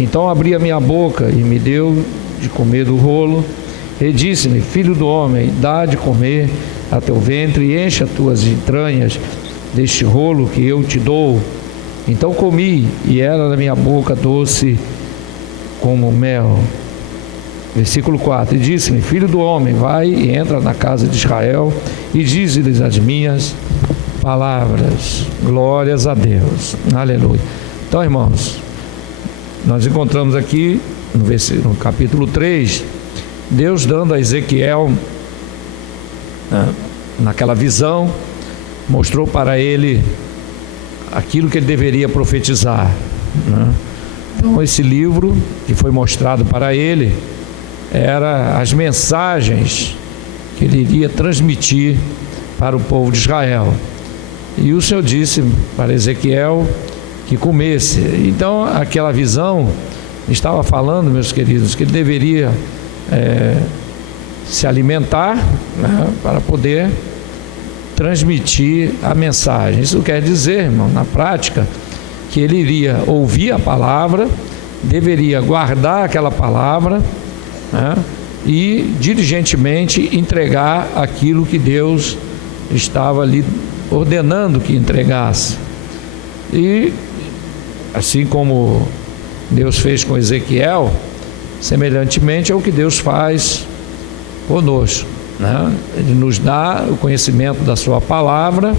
Então abri a minha boca e me deu de comer do rolo, e disse-me: filho do homem, dá de comer a teu ventre e enche as tuas entranhas deste rolo que eu te dou. Então comi, e era na minha boca doce como mel. Versículo 4: e disse-me: filho do homem, vai e entra na casa de Israel e dize-lhes as minhas palavras. Glórias a Deus, aleluia. Então, irmãos, nós encontramos aqui no capítulo 3, Deus dando a Ezequiel, naquela visão, mostrou para ele aquilo que ele deveria profetizar, né? Então esse livro que foi mostrado para ele era as mensagens que ele iria transmitir para o povo de Israel. E o Senhor disse para Ezequiel que comesse. Então aquela visão estava falando, meus queridos, que ele deveria se alimentar, né, para poder transmitir a mensagem. Isso quer dizer, irmão, na prática, que ele iria ouvir a palavra, deveria guardar aquela palavra, né, e diligentemente entregar aquilo que Deus estava ali ordenando que entregasse. E assim como Deus fez com Ezequiel, semelhantemente é o que Deus faz conosco, né? Ele nos dá o conhecimento da sua palavra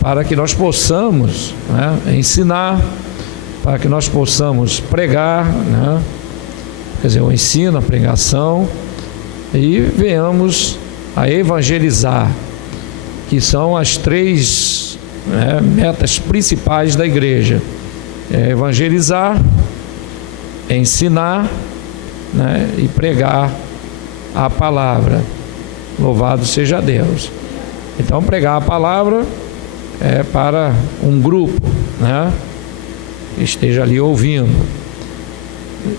para que nós possamos, né, ensinar, para que nós possamos pregar, né? Quer dizer, o ensino, a pregação, e venhamos a evangelizar, que são as três, né, metas principais da igreja: evangelizar, ensinar, né, e pregar a palavra. Louvado seja Deus. Então, pregar a palavra é para um grupo, né, que esteja ali ouvindo.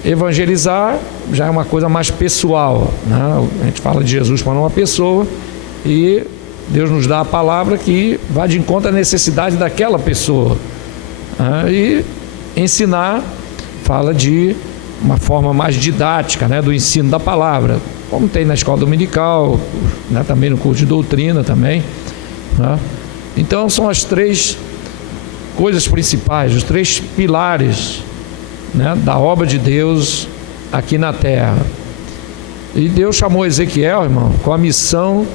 Evangelizar já é uma coisa mais pessoal, né? A gente fala de Jesus para uma pessoa e Deus nos dá a palavra que vai de encontro à necessidade daquela pessoa, né? E ensinar fala de uma forma mais didática, né, do ensino da palavra, como tem na escola dominical, né, também no curso de doutrina também, né? Então são as três coisas principais, os três pilares, né, da obra de Deus aqui na terra. E Deus chamou Ezequiel, irmão, com a missão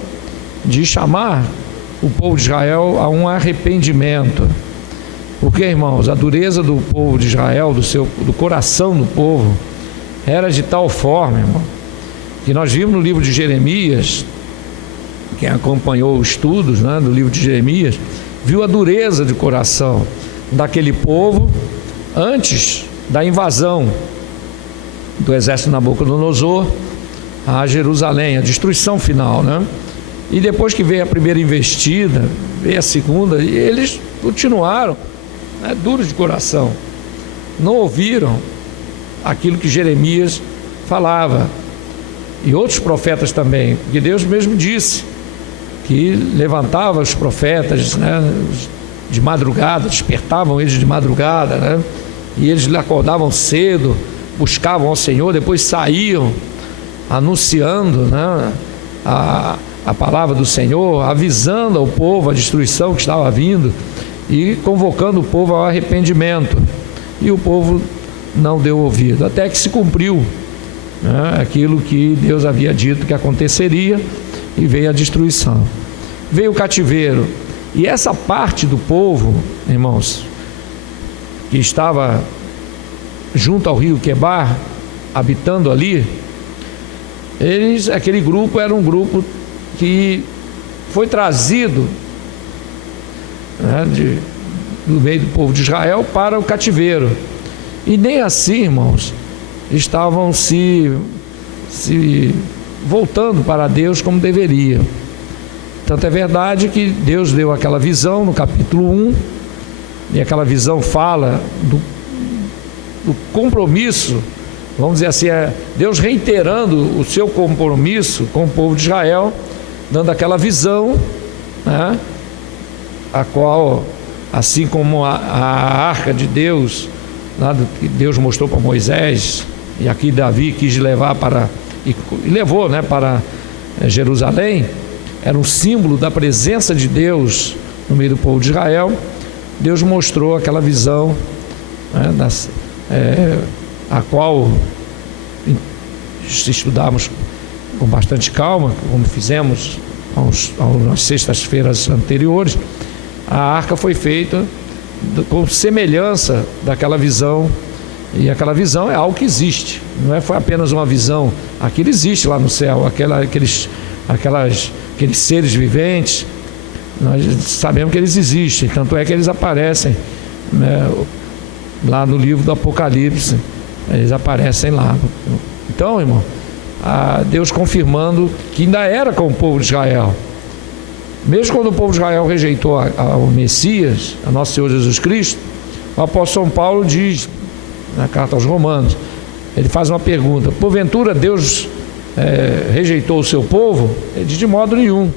de chamar o povo de Israel a um arrependimento. Porque, irmãos, a dureza do povo de Israel, do coração do povo, era de tal forma, irmão, que nós vimos no livro de Jeremias, quem acompanhou os estudos, né, do livro de Jeremias, viu a dureza de coração daquele povo antes da invasão do exército Nabucodonosor a Jerusalém, a destruição final, né? E depois que veio a primeira investida, veio a segunda, e eles continuaram, né, duros de coração, não ouviram aquilo que Jeremias falava, e outros profetas também, porque Deus mesmo disse que levantava os profetas, né, de madrugada, despertavam eles de madrugada, né, e eles acordavam cedo, buscavam ao Senhor, depois saíam anunciando, né, a palavra do Senhor, avisando ao povo a destruição que estava vindo e convocando o povo ao arrependimento. E o povo não deu ouvido, até que se cumpriu, né, aquilo que Deus havia dito que aconteceria, e veio a destruição, veio o cativeiro. E essa parte do povo, irmãos, que estava junto ao rio Quebar, habitando ali, aquele grupo era um grupo que foi trazido, né, do meio do povo de Israel para o cativeiro. E nem assim, irmãos, estavam se voltando para Deus como deveria. Tanto é verdade que Deus deu aquela visão no capítulo 1, e aquela visão fala do compromisso, vamos dizer assim, Deus reiterando o seu compromisso com o povo de Israel, dando aquela visão, né, a qual, assim como a arca de Deus lá que Deus mostrou para Moisés, e aqui Davi quis levar e levou, né, para Jerusalém, era um símbolo da presença de Deus no meio do povo de Israel. Deus mostrou aquela visão, né, a qual, se estudarmos com bastante calma, como fizemos às sextas-feiras anteriores, a arca foi feita com semelhança daquela visão, e aquela visão é algo que existe, não foi apenas uma visão, aquilo existe lá no céu, aqueles seres viventes, nós sabemos que eles existem, tanto é que eles aparecem, né, lá no livro do Apocalipse, eles aparecem lá. Então, irmão, Deus confirmando que ainda era com o povo de Israel, mesmo quando o povo de Israel rejeitou o Messias, a nosso Senhor Jesus Cristo. O apóstolo São Paulo diz na carta aos Romanos, ele faz uma pergunta: porventura Deus rejeitou o seu povo? Ele diz: de modo nenhum.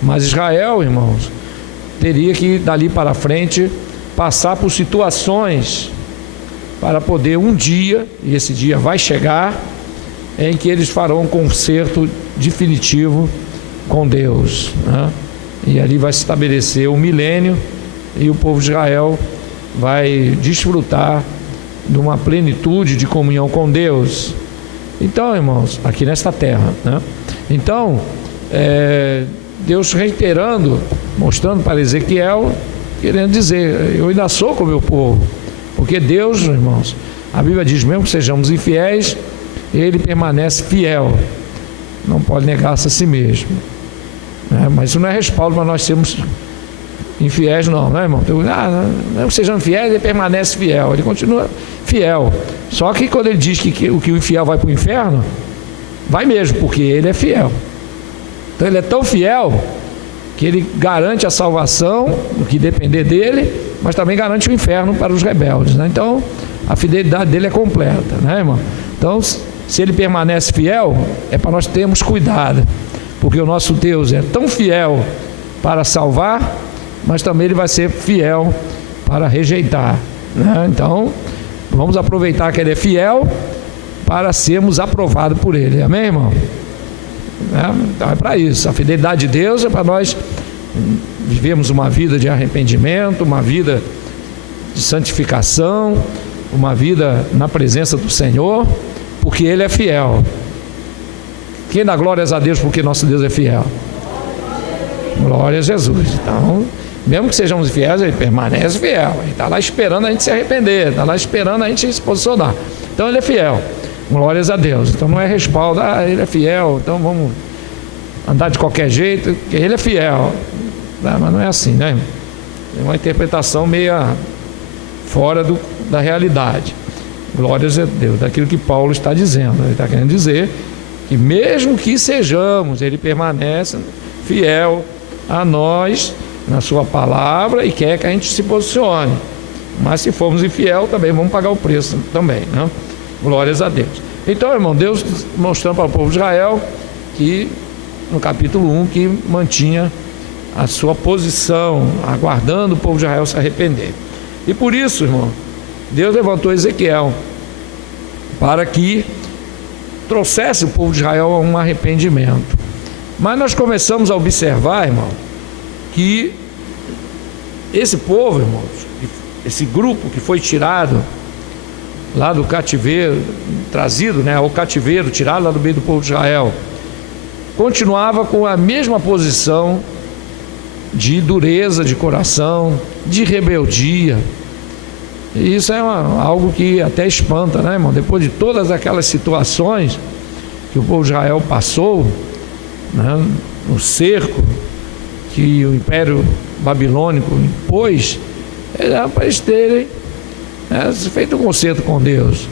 Mas Israel, irmãos, teria que dali para frente passar por situações para poder um dia, e esse dia vai chegar, em que eles farão um concerto definitivo com Deus, né? E ali vai se estabelecer o milênio, e o povo de Israel vai desfrutar de uma plenitude de comunhão com Deus. Então, irmãos, aqui nesta terra, né? Então, Deus reiterando, mostrando para Ezequiel, querendo dizer: eu ainda sou com o meu povo, porque Deus, irmãos, a Bíblia diz, mesmo que sejamos infiéis, Ele permanece fiel, não pode negar-se a si mesmo, né? Mas isso não é respaldo para nós sermos infiéis, não, né, irmão? Não sejamos fiéis, Ele permanece fiel, Ele continua fiel. Só que quando Ele diz que o infiel vai para o inferno, vai mesmo, porque Ele é fiel. Então Ele é tão fiel que Ele garante a salvação, o que depender dEle, mas também garante o inferno para os rebeldes, né? Então a fidelidade dEle é completa, né, irmão? Então, se Ele permanece fiel, é para nós termos cuidado, porque o nosso Deus é tão fiel para salvar, mas também Ele vai ser fiel para rejeitar, né? Então vamos aproveitar que Ele é fiel para sermos aprovados por Ele, amém, irmão? Então é para isso, a fidelidade de Deus é para nós vivermos uma vida de arrependimento, uma vida de santificação, uma vida na presença do Senhor, porque Ele é fiel. Quem dá glórias a Deus porque nosso Deus é fiel? Glória a Jesus. Então, mesmo que sejamos fiéis, Ele permanece fiel, Ele está lá esperando a gente se arrepender, está lá esperando a gente se posicionar. Então Ele é fiel, glórias a Deus. Então não é respaldo, Ele é fiel, então vamos andar de qualquer jeito, porque Ele é fiel. Mas não é assim, né? É uma interpretação meia fora da realidade. Glórias a Deus, daquilo que Paulo está dizendo. Ele está querendo dizer que mesmo que sejamos, Ele permanece fiel a nós na sua palavra e quer que a gente se posicione. Mas se formos infiel, também vamos pagar o preço também, né? Glórias a Deus. Então, irmão, Deus mostrando para o povo de Israel que no capítulo 1 que mantinha a sua posição, aguardando o povo de Israel se arrepender. E por isso, irmão, Deus levantou Ezequiel para que trouxesse o povo de Israel a um arrependimento. Mas nós começamos a observar, irmão, que esse povo, irmãos, esse grupo que foi tirado lá do cativeiro, trazido, né, ao cativeiro, tirado lá do meio do povo de Israel, continuava com a mesma posição de dureza de coração, de rebeldia. E isso é algo que até espanta, né, irmão? Depois de todas aquelas situações que o povo de Israel passou, né, no cerco que o Império Babilônico impôs, era para eles terem feito um concerto com Deus,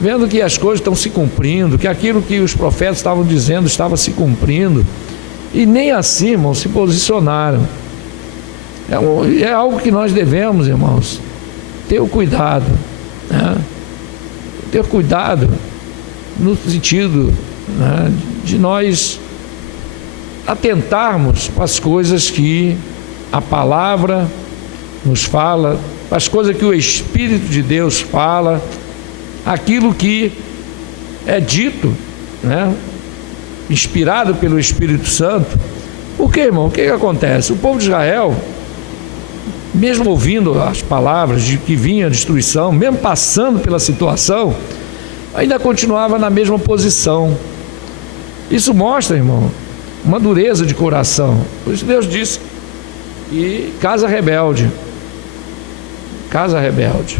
vendo que as coisas estão se cumprindo, que aquilo que os profetas estavam dizendo estava se cumprindo, e nem assim, irmãos, se posicionaram. É algo que nós devemos, irmãos, ter o cuidado, né? Ter cuidado no sentido, né, de nós atentarmos para as coisas que a palavra nos fala para as coisas que o Espírito de Deus fala, aquilo que é dito, né? Inspirado pelo Espírito Santo. Por quê, irmão? O que acontece? O povo de Israel, mesmo ouvindo as palavras de que vinha a destruição, mesmo passando pela situação, ainda continuava na mesma posição. Isso mostra, irmão, uma dureza de coração. Por isso Deus disse: e casa rebelde. Casa rebelde.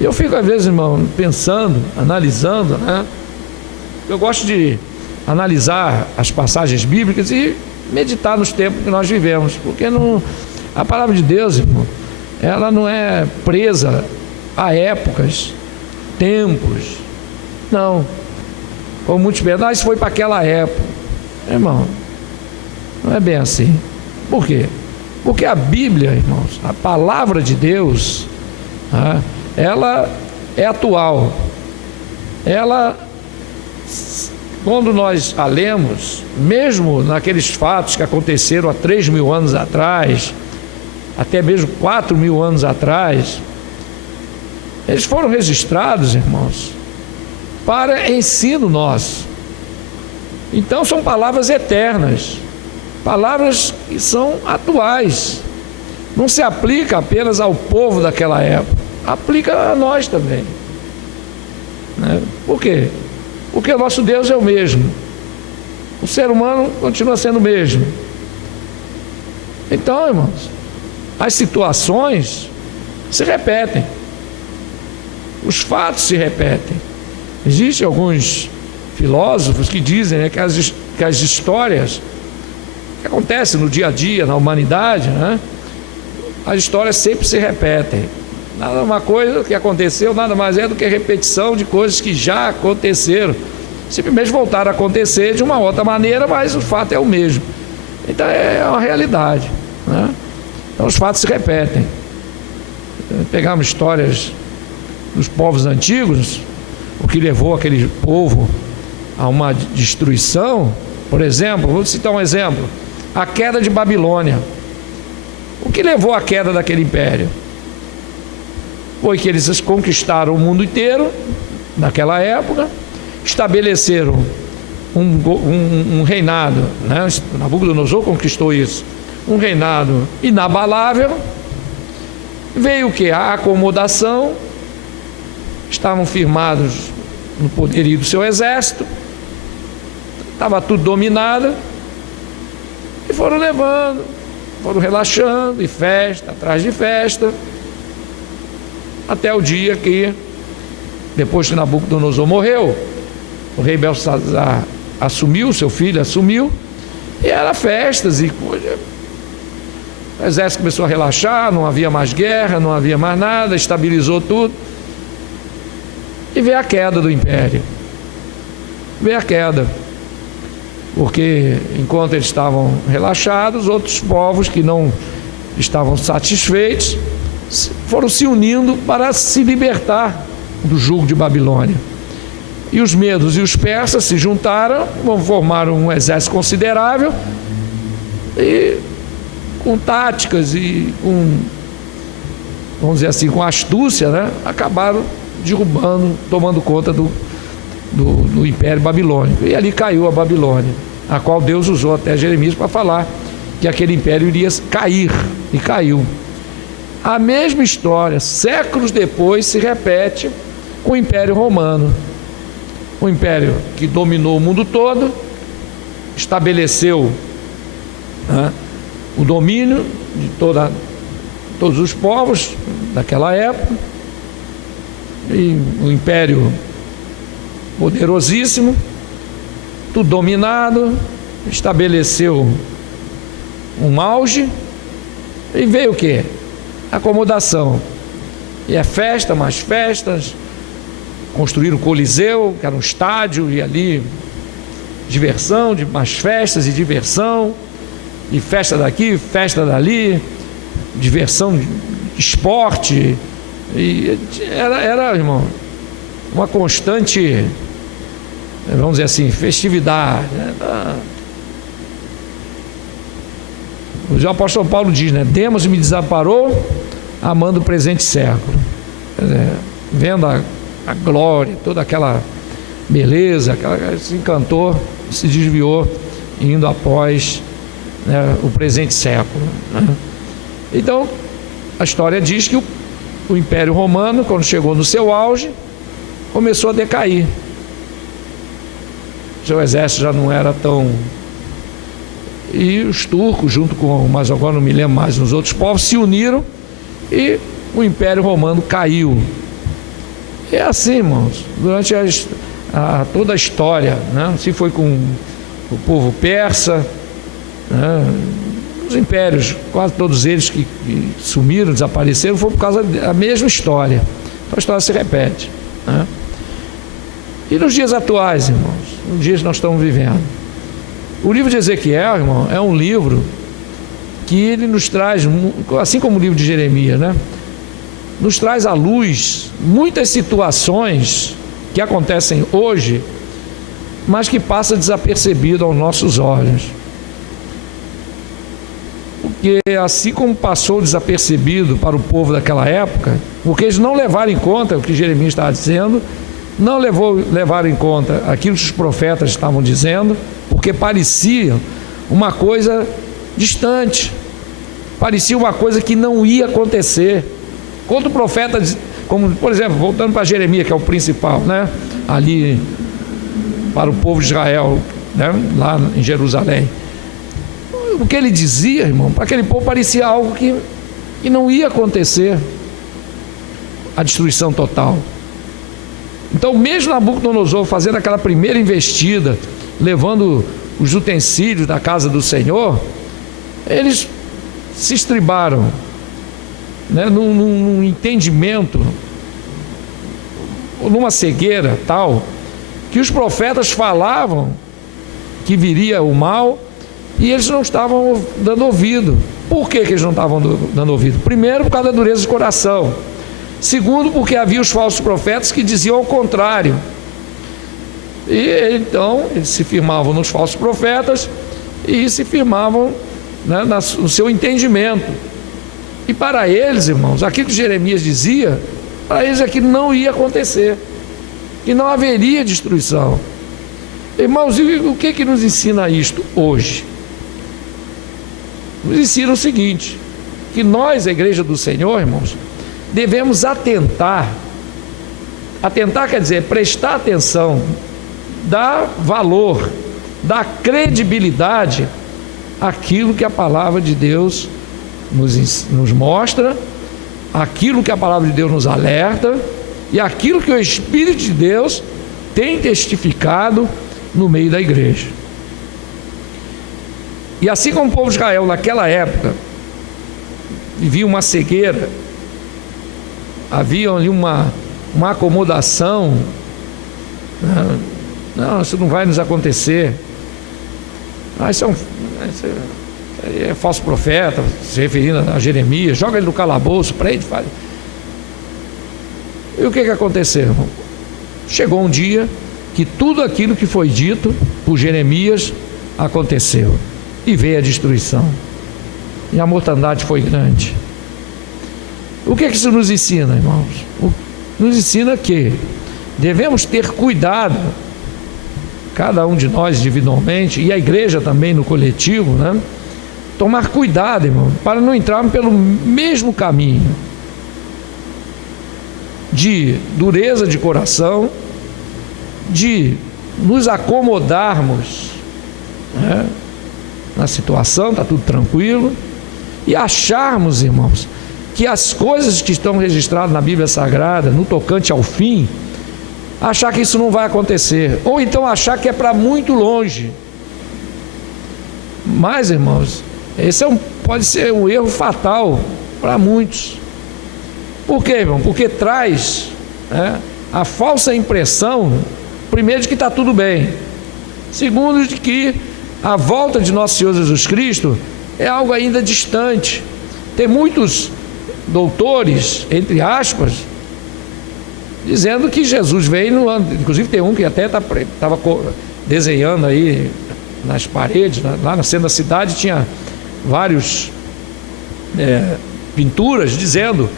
Eu fico às vezes, irmão, pensando, analisando, né? Eu gosto de analisar as passagens bíblicas e meditar nos tempos que nós vivemos, porque a palavra de Deus, irmão, ela não é presa a épocas, tempos. Não. Como muitos pensam, isso foi para aquela época. Irmão, não é bem assim. Por quê? Porque a Bíblia, irmãos, a palavra de Deus, ela é atual. Ela, quando nós a lemos, mesmo naqueles fatos que aconteceram há 3.000 anos atrás, até mesmo 4.000 anos atrás, eles foram registrados, irmãos, para ensino nosso. Então são palavras eternas, palavras que são atuais. Não se aplica apenas ao povo daquela época, aplica a nós também, né? Por quê? Porque o nosso Deus é o mesmo, o ser humano continua sendo o mesmo. Então, irmãos, as situações se repetem, os fatos se repetem. Existem alguns filósofos que dizem, né, que as histórias que acontecem no dia a dia, na humanidade, né, as histórias sempre se repetem. Nada, uma coisa que aconteceu nada mais é do que repetição de coisas que já aconteceram, simplesmente voltaram a acontecer de uma outra maneira, mas o fato é o mesmo. Então é uma realidade, né? Então os fatos se repetem. Pegamos histórias dos povos antigos, o que levou aquele povo a uma destruição. Por exemplo, vou citar um exemplo: a queda de Babilônia. O que levou à queda daquele império? Foi que eles conquistaram o mundo inteiro naquela época, estabeleceram um reinado, né? Nabucodonosor conquistou isso, um reinado inabalável. Veio o que? A acomodação. Estavam firmados no poderio do seu exército, estava tudo dominado, e foram levando, foram relaxando, e festa atrás de festa, até o dia que, depois que Nabucodonosor morreu, o rei Belsazar assumiu, seu filho assumiu, e era festas, e o exército começou a relaxar, não havia mais guerra, não havia mais nada, estabilizou tudo. E veio a queda do império. Veio a queda. Porque enquanto eles estavam relaxados, outros povos que não estavam satisfeitos foram se unindo para se libertar do jugo de Babilônia. E os medos e os persas se juntaram, formaram um exército considerável, e com táticas e com, vamos dizer assim, com astúcia, né, acabaram derrubando, tomando conta do Império Babilônico. E ali caiu a Babilônia, a qual Deus usou até Jeremias para falar que aquele império iria cair, e caiu. A mesma história, séculos depois, se repete com o Império Romano. O império que dominou o mundo todo, estabeleceu, né, o domínio de todos os povos daquela época, e um império poderosíssimo, tudo dominado, estabeleceu um auge, e veio o quê? Acomodação. E é festa, mais festas, construíram o Coliseu, que era um estádio, e ali diversão, de mais festas e diversão, e festa daqui, festa dali, diversão, esporte, e era, irmão, uma constante, vamos dizer assim, festividade, né? O apóstolo Paulo diz, né? Demas me desamparou amando o presente século. Quer dizer, vendo a glória, toda aquela beleza, se encantou, se desviou, indo após, né, o presente século, né? Então, a história diz que o Império Romano, quando chegou no seu auge, começou a decair. Seu exército já não era tão... E os turcos, junto com, mas agora não me lembro mais, os outros povos, se uniram e o Império Romano caiu. E é assim, irmãos, durante toda a história, né? Se foi com o povo persa, né? Os impérios, quase todos eles que sumiram, desapareceram, foi por causa da mesma história. Então a história se repete, né? E nos dias atuais, irmãos, nos dias que nós estamos vivendo, o livro de Ezequiel, irmão, é um livro que ele nos traz, assim como o livro de Jeremias, né? Nos traz à luz muitas situações que acontecem hoje, mas que passam desapercebido aos nossos olhos. Porque assim como passou desapercebido para o povo daquela época, porque eles não levaram em conta o que Jeremias estava dizendo, não levaram em conta aquilo que os profetas estavam dizendo, porque parecia uma coisa distante, parecia uma coisa que não ia acontecer. Quando o profeta, como por exemplo, voltando para Jeremias, que é o principal, né? Ali para o povo de Israel, né? Lá em Jerusalém, o que ele dizia, irmão, para aquele povo parecia algo que não ia acontecer, a destruição total. Então, mesmo Nabucodonosor fazendo aquela primeira investida, levando os utensílios da casa do Senhor, eles se estribaram, né, num entendimento, numa cegueira tal, que os profetas falavam que viria o mal e eles não estavam dando ouvido. Por que eles não estavam dando ouvido? Primeiro, por causa da dureza de coração. Segundo, porque havia os falsos profetas que diziam ao contrário. E então eles se firmavam nos falsos profetas e se firmavam, né, no seu entendimento. E para eles, irmãos, aquilo que Jeremias dizia, para eles aquilo não ia acontecer, que não haveria destruição. Irmãos, e o que nos ensina isto hoje? Nos ensina o seguinte, que nós, a Igreja do Senhor, irmãos, devemos atentar quer dizer, prestar atenção, dar valor, dar credibilidade àquilo que a palavra de Deus nos mostra, aquilo que a palavra de Deus nos alerta e aquilo que o Espírito de Deus tem testificado no meio da igreja. E assim como o povo de Israel naquela época vivia uma cegueira, havia ali uma acomodação, não, isso não vai nos acontecer, isso é falso profeta, se referindo a Jeremias, joga ele no calabouço, prende, faz. E o que aconteceu, irmão? Chegou um dia que tudo aquilo que foi dito por Jeremias aconteceu, e veio a destruição, e a mortandade foi grande. O que isso nos ensina, irmãos? Nos ensina que devemos ter cuidado, cada um de nós individualmente, e a igreja também no coletivo, né? Tomar cuidado, irmão, para não entrarmos pelo mesmo caminho de dureza de coração, de nos acomodarmos, né, na situação, está tudo tranquilo, e acharmos, irmãos, que as coisas que estão registradas na Bíblia Sagrada, no tocante ao fim, achar que isso não vai acontecer, ou então achar que é para muito longe. Mas, irmãos, esse pode ser um erro fatal para muitos. Por quê, irmão? Porque traz, né, a falsa impressão, primeiro, de que está tudo bem, segundo, de que a volta de nosso Senhor Jesus Cristo é algo ainda distante. Tem muitos doutores, entre aspas, dizendo que Jesus veio no ano, inclusive tem um que até estava desenhando aí nas paredes, lá no centro da cidade, tinha vários pinturas dizendo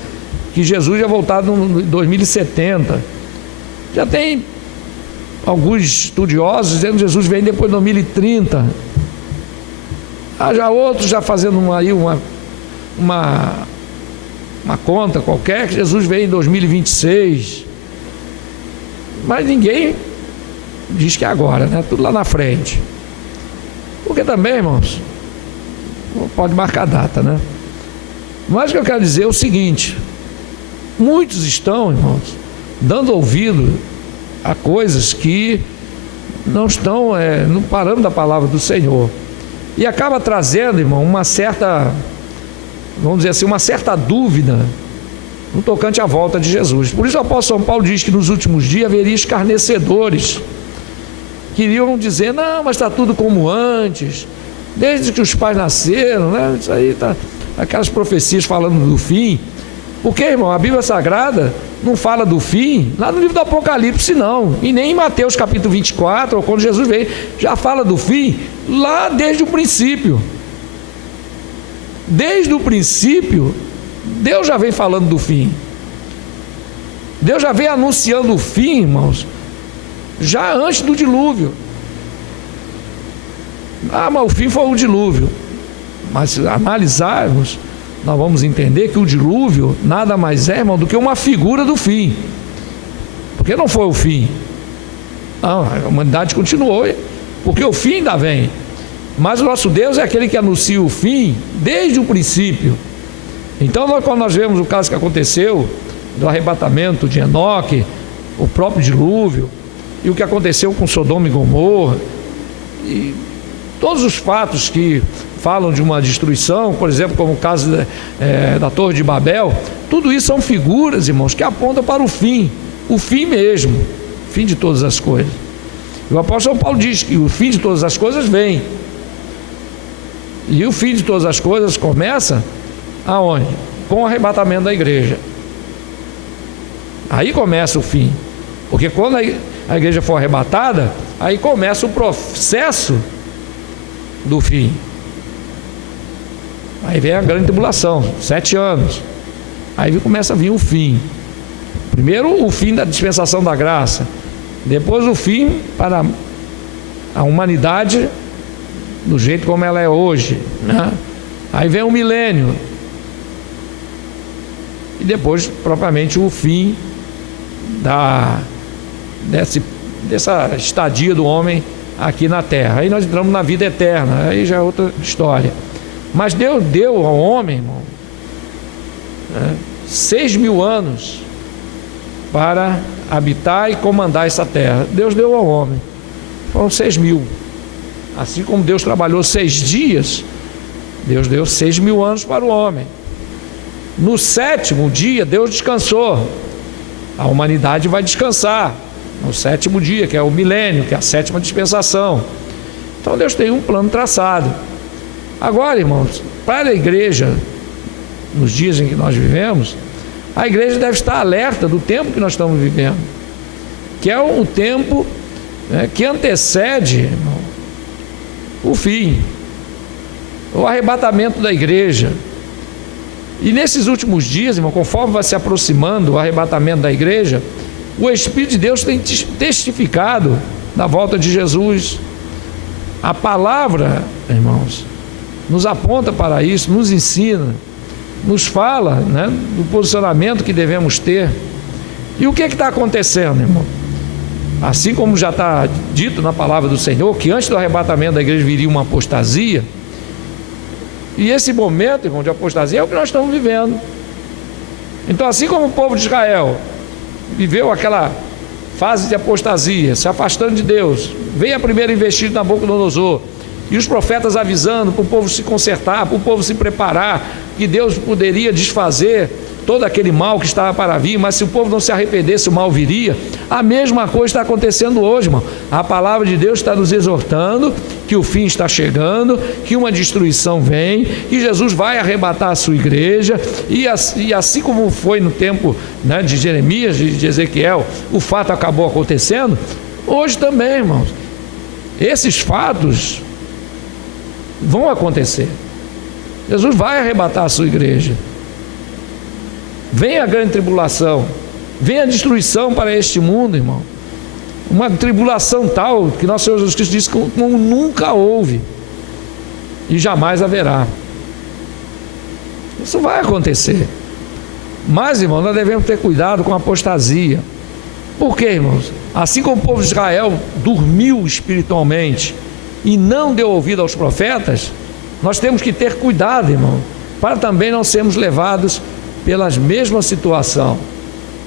que Jesus ia voltar em 2070. Já tem alguns estudiosos dizendo que Jesus vem depois de 2030. Há já outros já fazendo aí uma conta qualquer, que Jesus vem em 2026. Mas ninguém diz que é agora, né? Tudo lá na frente. Porque também, irmãos, pode marcar data, né? Mas o que eu quero dizer é o seguinte: muitos estão, irmãos, dando ouvido a coisas que não estão no parâmetro da palavra do Senhor, e acaba trazendo, irmão, uma certa, vamos dizer assim, uma certa dúvida no tocante à volta de Jesus. Por isso o apóstolo São Paulo diz que nos últimos dias haveria escarnecedores, queriam dizer, não, mas está tudo como antes, desde que os pais nasceram, né? Isso aí tá, aquelas profecias falando do fim. Porque, irmão, a Bíblia Sagrada não fala do fim lá no livro do Apocalipse, não, e nem em Mateus capítulo 24, ou quando Jesus veio, já fala do fim lá desde o princípio. Desde o princípio, Deus já vem falando do fim. Deus já vem anunciando o fim, irmãos, já antes do dilúvio. Mas o fim foi o dilúvio. Mas se analisarmos, nós vamos entender que o dilúvio nada mais é, irmão, do que uma figura do fim. Porque não foi o fim. Não, a humanidade continuou, porque o fim ainda vem. Mas o nosso Deus é aquele que anuncia o fim desde o princípio. Então, quando nós vemos o caso que aconteceu do arrebatamento de Enoque, o próprio dilúvio, e o que aconteceu com Sodoma e Gomorra, e todos os fatos que falam de uma destruição, por exemplo, como o caso da Torre de Babel, tudo isso são figuras, irmãos, que apontam para o fim mesmo, o fim de todas as coisas. E o apóstolo Paulo diz que o fim de todas as coisas vem. E o fim de todas as coisas começa aonde? Com o arrebatamento da igreja. Aí começa o fim. Porque quando a igreja for arrebatada, aí começa o processo do fim. Aí vem a grande tribulação, 7 anos. Aí começa a vir o fim. Primeiro o fim da dispensação da graça, depois o fim para a humanidade do jeito como ela é hoje, né? Aí vem o milênio, e depois propriamente o fim dessa estadia do homem aqui na terra. Aí nós entramos na vida eterna, aí já é outra história. Mas Deus deu ao homem, irmão, 6.000 anos para habitar e comandar essa terra. Deus deu ao homem, foram 6.000. Assim como Deus trabalhou 6 dias, Deus deu 6.000 anos para o homem. No 7º dia, Deus descansou. A humanidade vai descansar no 7º dia, que é o milênio, que é a 7ª dispensação. Então Deus tem um plano traçado. Agora, irmãos, para a igreja, nos dias em que nós vivemos, a igreja deve estar alerta do tempo que nós estamos vivendo, que é um tempo, né, que antecede, irmão, o fim, o arrebatamento da igreja. E nesses últimos dias, irmão, conforme vai se aproximando o arrebatamento da igreja, o Espírito de Deus tem testificado da volta de Jesus. A palavra, irmãos, nos aponta para isso, nos ensina, nos fala, né, do posicionamento que devemos ter. E o que está acontecendo, irmão? Assim como já está dito na palavra do Senhor, que antes do arrebatamento da igreja viria uma apostasia, e esse momento, irmão, de apostasia é o que nós estamos vivendo. Então, assim como o povo de Israel viveu aquela fase de apostasia, se afastando de Deus, veio a primeira investida na Nabucodonosor, e os profetas avisando para o povo se consertar, para o povo se preparar, que Deus poderia desfazer todo aquele mal que estava para vir, mas se o povo não se arrependesse, o mal viria. A mesma coisa está acontecendo hoje, irmão. A palavra de Deus está nos exortando que o fim está chegando, que uma destruição vem, que Jesus vai arrebatar a sua igreja, e assim como foi no tempo, né, de Jeremias, de Ezequiel, o fato acabou acontecendo, hoje também, irmãos, esses fatos vão acontecer. Jesus vai arrebatar a sua igreja. vem a grande tribulação, vem a destruição para este mundo, irmão. Uma tribulação tal que nosso Senhor Jesus Cristo disse como nunca houve e jamais haverá. Isso vai acontecer. Mas, irmão, nós devemos ter cuidado com a apostasia. Por quê, irmãos? Assim como o povo de Israel dormiu espiritualmente e não deu ouvido aos profetas, nós temos que ter cuidado, irmão, para também não sermos levados pela mesma situação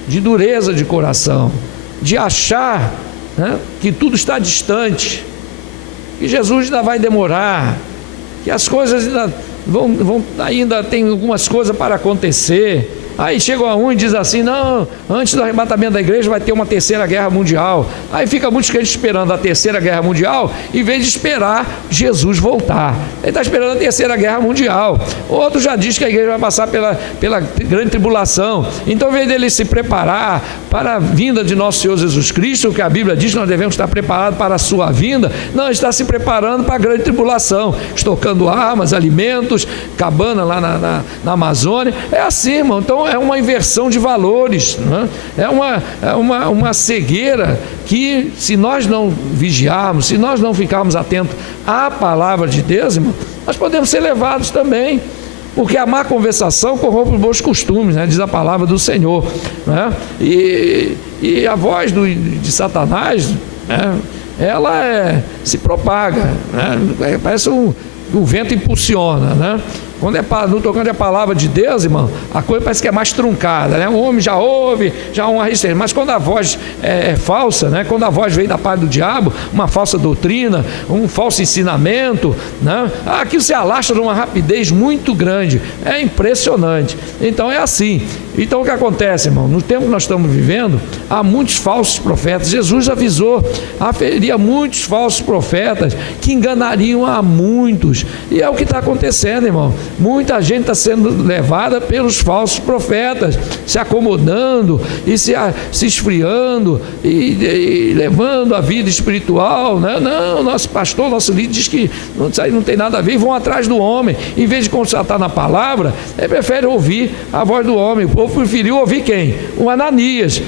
de dureza de coração, de achar, né, que tudo está distante, que Jesus ainda vai demorar, que as coisas ainda tem algumas coisas para acontecer. Aí chega um e diz assim: não, antes do arrebatamento da igreja vai ter uma terceira guerra mundial. Aí fica muitos crentes esperando a terceira guerra mundial, em vez de esperar Jesus voltar. Ele está esperando a terceira guerra mundial. Outro já diz que a igreja vai passar pela grande tribulação. Então, em vez dele se preparar para a vinda de nosso Senhor Jesus Cristo, que a Bíblia diz que nós devemos estar preparados para a sua vinda, não, ele está se preparando para a grande tribulação, estocando armas, alimentos, cabana lá na Amazônia. É assim, irmão. Então é uma inversão de valores, né? É uma cegueira que, se nós não vigiarmos, se nós não ficarmos atentos à palavra de Deus, irmão, nós podemos ser levados também, porque a má conversação corrompe os bons costumes, né? Diz a palavra do Senhor, né? E a voz de Satanás, né, ela se propaga, né? Parece o vento impulsiona, né? Quando no tocante à palavra de Deus, irmão, a coisa parece que é mais truncada, né? O homem já ouve, já há uma resistência, mas quando a voz é falsa, né? Quando a voz vem da parte do diabo, uma falsa doutrina, um falso ensinamento, né? Aquilo se alastra numa rapidez muito grande, é impressionante. Então é assim. Então o que acontece, irmão? No tempo que nós estamos vivendo, há muitos falsos profetas. Jesus avisou, haveria muitos falsos profetas que enganariam a muitos, e é o que está acontecendo, irmão. Muita gente está sendo levada pelos falsos profetas, se acomodando e se esfriando e levando a vida espiritual, né? Não, nosso pastor, nosso líder diz que isso aí não tem nada a ver, e vão atrás do homem, em vez de constatar na palavra, ele prefere ouvir a voz do homem. O povo preferiu ouvir quem? O Ananias.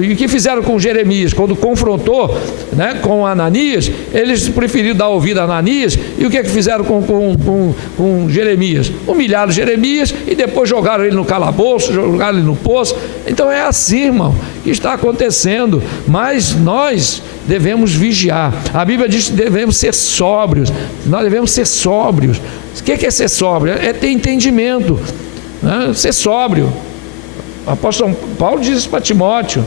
E o que fizeram com Jeremias? Quando confrontou, né, com Ananias, eles preferiram dar ouvido a Ananias. E o que fizeram com Jeremias? Humilharam Jeremias e depois jogaram ele no calabouço, jogaram ele no poço. Então é assim, irmão, que está acontecendo. Mas nós devemos vigiar. A Bíblia diz que devemos ser sóbrios. Nós devemos ser sóbrios. O que é ser sóbrio? É ter entendimento, né? Ser sóbrio. O apóstolo Paulo diz isso para Timóteo,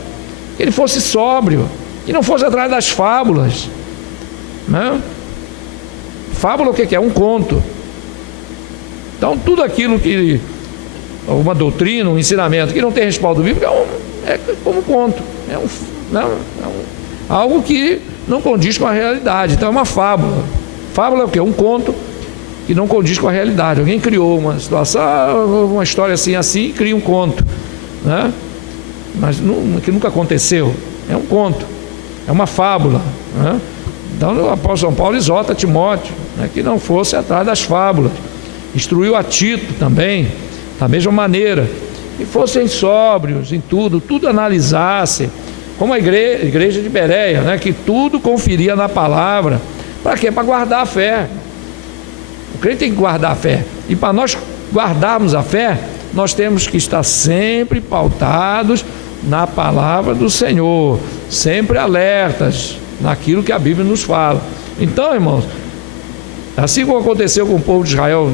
que ele fosse sóbrio, que não fosse atrás das fábulas, né? Fábula o que é? Um conto. Então tudo aquilo que, uma doutrina, um ensinamento que não tem respaldo bíblico, é como um conto, algo que não condiz com a realidade. Então é uma fábula. Fábula é o que? Um conto que não condiz com a realidade. Alguém criou uma situação, uma história assim e cria um conto, né? Mas que nunca aconteceu. É um conto, é uma fábula, né? Então o apóstolo São Paulo exorta Timóteo, né, que não fosse atrás das fábulas. Instruiu a Tito também, da mesma maneira, e fossem sóbrios em tudo analisasse, como a igreja de Bereia, né, que tudo conferia na palavra. Para quê? Para guardar a fé. O crente tem que guardar a fé, e para nós guardarmos a fé, nós temos que estar sempre pautados na palavra do Senhor, sempre alertas naquilo que a Bíblia nos fala. Então, irmãos, assim como aconteceu com o povo de Israel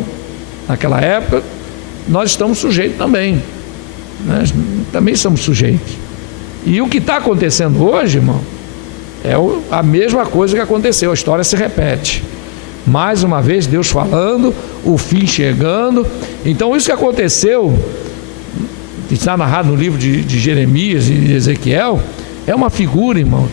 naquela época, nós estamos sujeitos também, né? Também estamos sujeitos. E o que está acontecendo hoje, irmão, é a mesma coisa que aconteceu. A história se repete. Mais uma vez Deus falando, o fim chegando. Então isso que aconteceu, que está narrado no livro de Jeremias e de Ezequiel, é uma figura, irmão,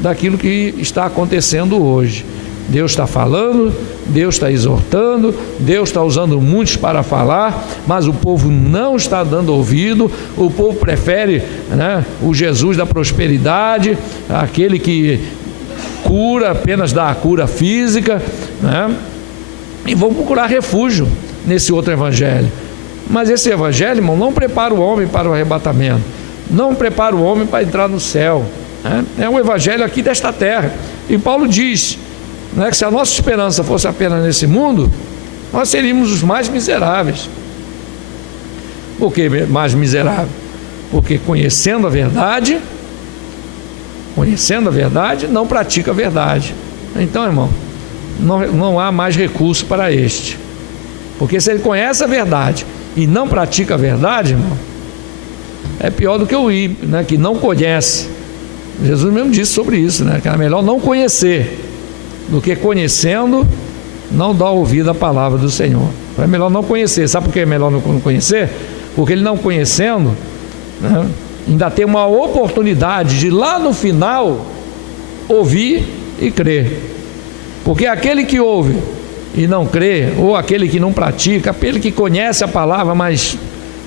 daquilo que está acontecendo hoje. Deus está falando, Deus está exortando, Deus está usando muitos para falar, mas o povo não está dando ouvido. O povo prefere, né, o Jesus da prosperidade, aquele que cura, apenas dá a cura física, né? E vão procurar refúgio nesse outro evangelho. Mas esse evangelho, irmão, não prepara o homem para o arrebatamento, não prepara o homem para entrar no céu, né? É o evangelho aqui desta terra. E Paulo diz, né, que se a nossa esperança fosse apenas nesse mundo, nós seríamos os mais miseráveis. Por que mais miserável? Porque conhecendo a verdade, não pratica a verdade. Então, irmão, não há mais recurso para este. Porque se ele conhece a verdade e não pratica a verdade, irmão, é pior do que o ímpio, né, que não conhece. Jesus mesmo disse sobre isso, né, que é melhor não conhecer do que conhecendo não dar ouvido à palavra do Senhor. É melhor não conhecer. Sabe por que é melhor não conhecer? Porque ele não conhecendo, né, ainda tem uma oportunidade de lá no final ouvir e crer. Porque aquele que ouve e não crê, ou aquele que não pratica, aquele que conhece a palavra, mas,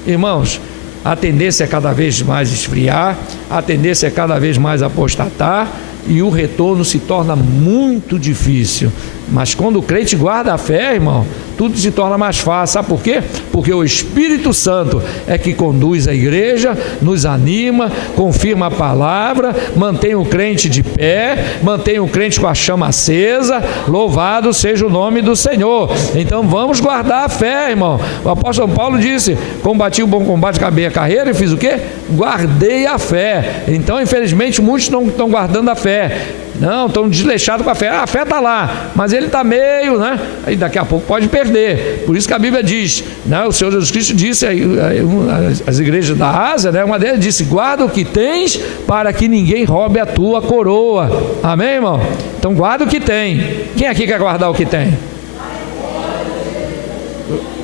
irmãos, a tendência é cada vez mais esfriar, a tendência é cada vez mais apostatar, e o retorno se torna muito difícil. Mas quando o crente guarda a fé, irmão, tudo se torna mais fácil. Sabe por quê? Porque o Espírito Santo é que conduz a igreja, nos anima, confirma a palavra, mantém o crente de pé, mantém o crente com a chama acesa. Louvado seja o nome do Senhor. Então vamos guardar a fé, irmão. O apóstolo Paulo disse: combati o bom combate, acabei a carreira e fiz o quê? Guardei a fé. Então, infelizmente, muitos não estão guardando a fé. Não, estão desleixados com a fé. A fé está lá, mas ele está meio, né? Aí daqui a pouco pode perder. Por isso que a Bíblia diz, né? O Senhor Jesus Cristo disse, as igrejas da Ásia, né? Uma delas disse: guarda o que tens, para que ninguém roube a tua coroa. Amém, irmão? Então guarda o que tem. Quem aqui quer guardar o que tem?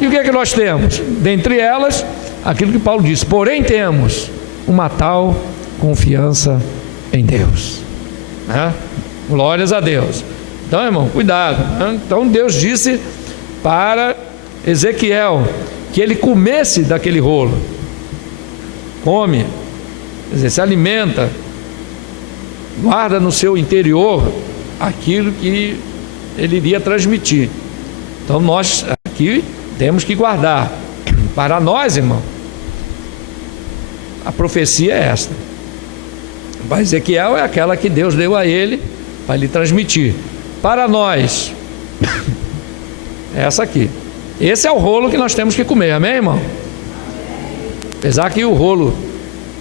E o que é que nós temos? Dentre elas, aquilo que Paulo disse: porém temos uma tal confiança em Deus. Glórias a Deus. Então, irmão, cuidado, né? Então Deus disse para Ezequiel que ele comesse daquele rolo. Come, quer dizer, se alimenta, guarda no seu interior aquilo que ele iria transmitir. Então nós aqui temos que guardar. Para nós, irmão, a profecia é esta. Para Ezequiel é aquela que Deus deu a ele para lhe transmitir. Para nós, é essa aqui. Esse é o rolo que nós temos que comer, amém, irmão? Apesar que o rolo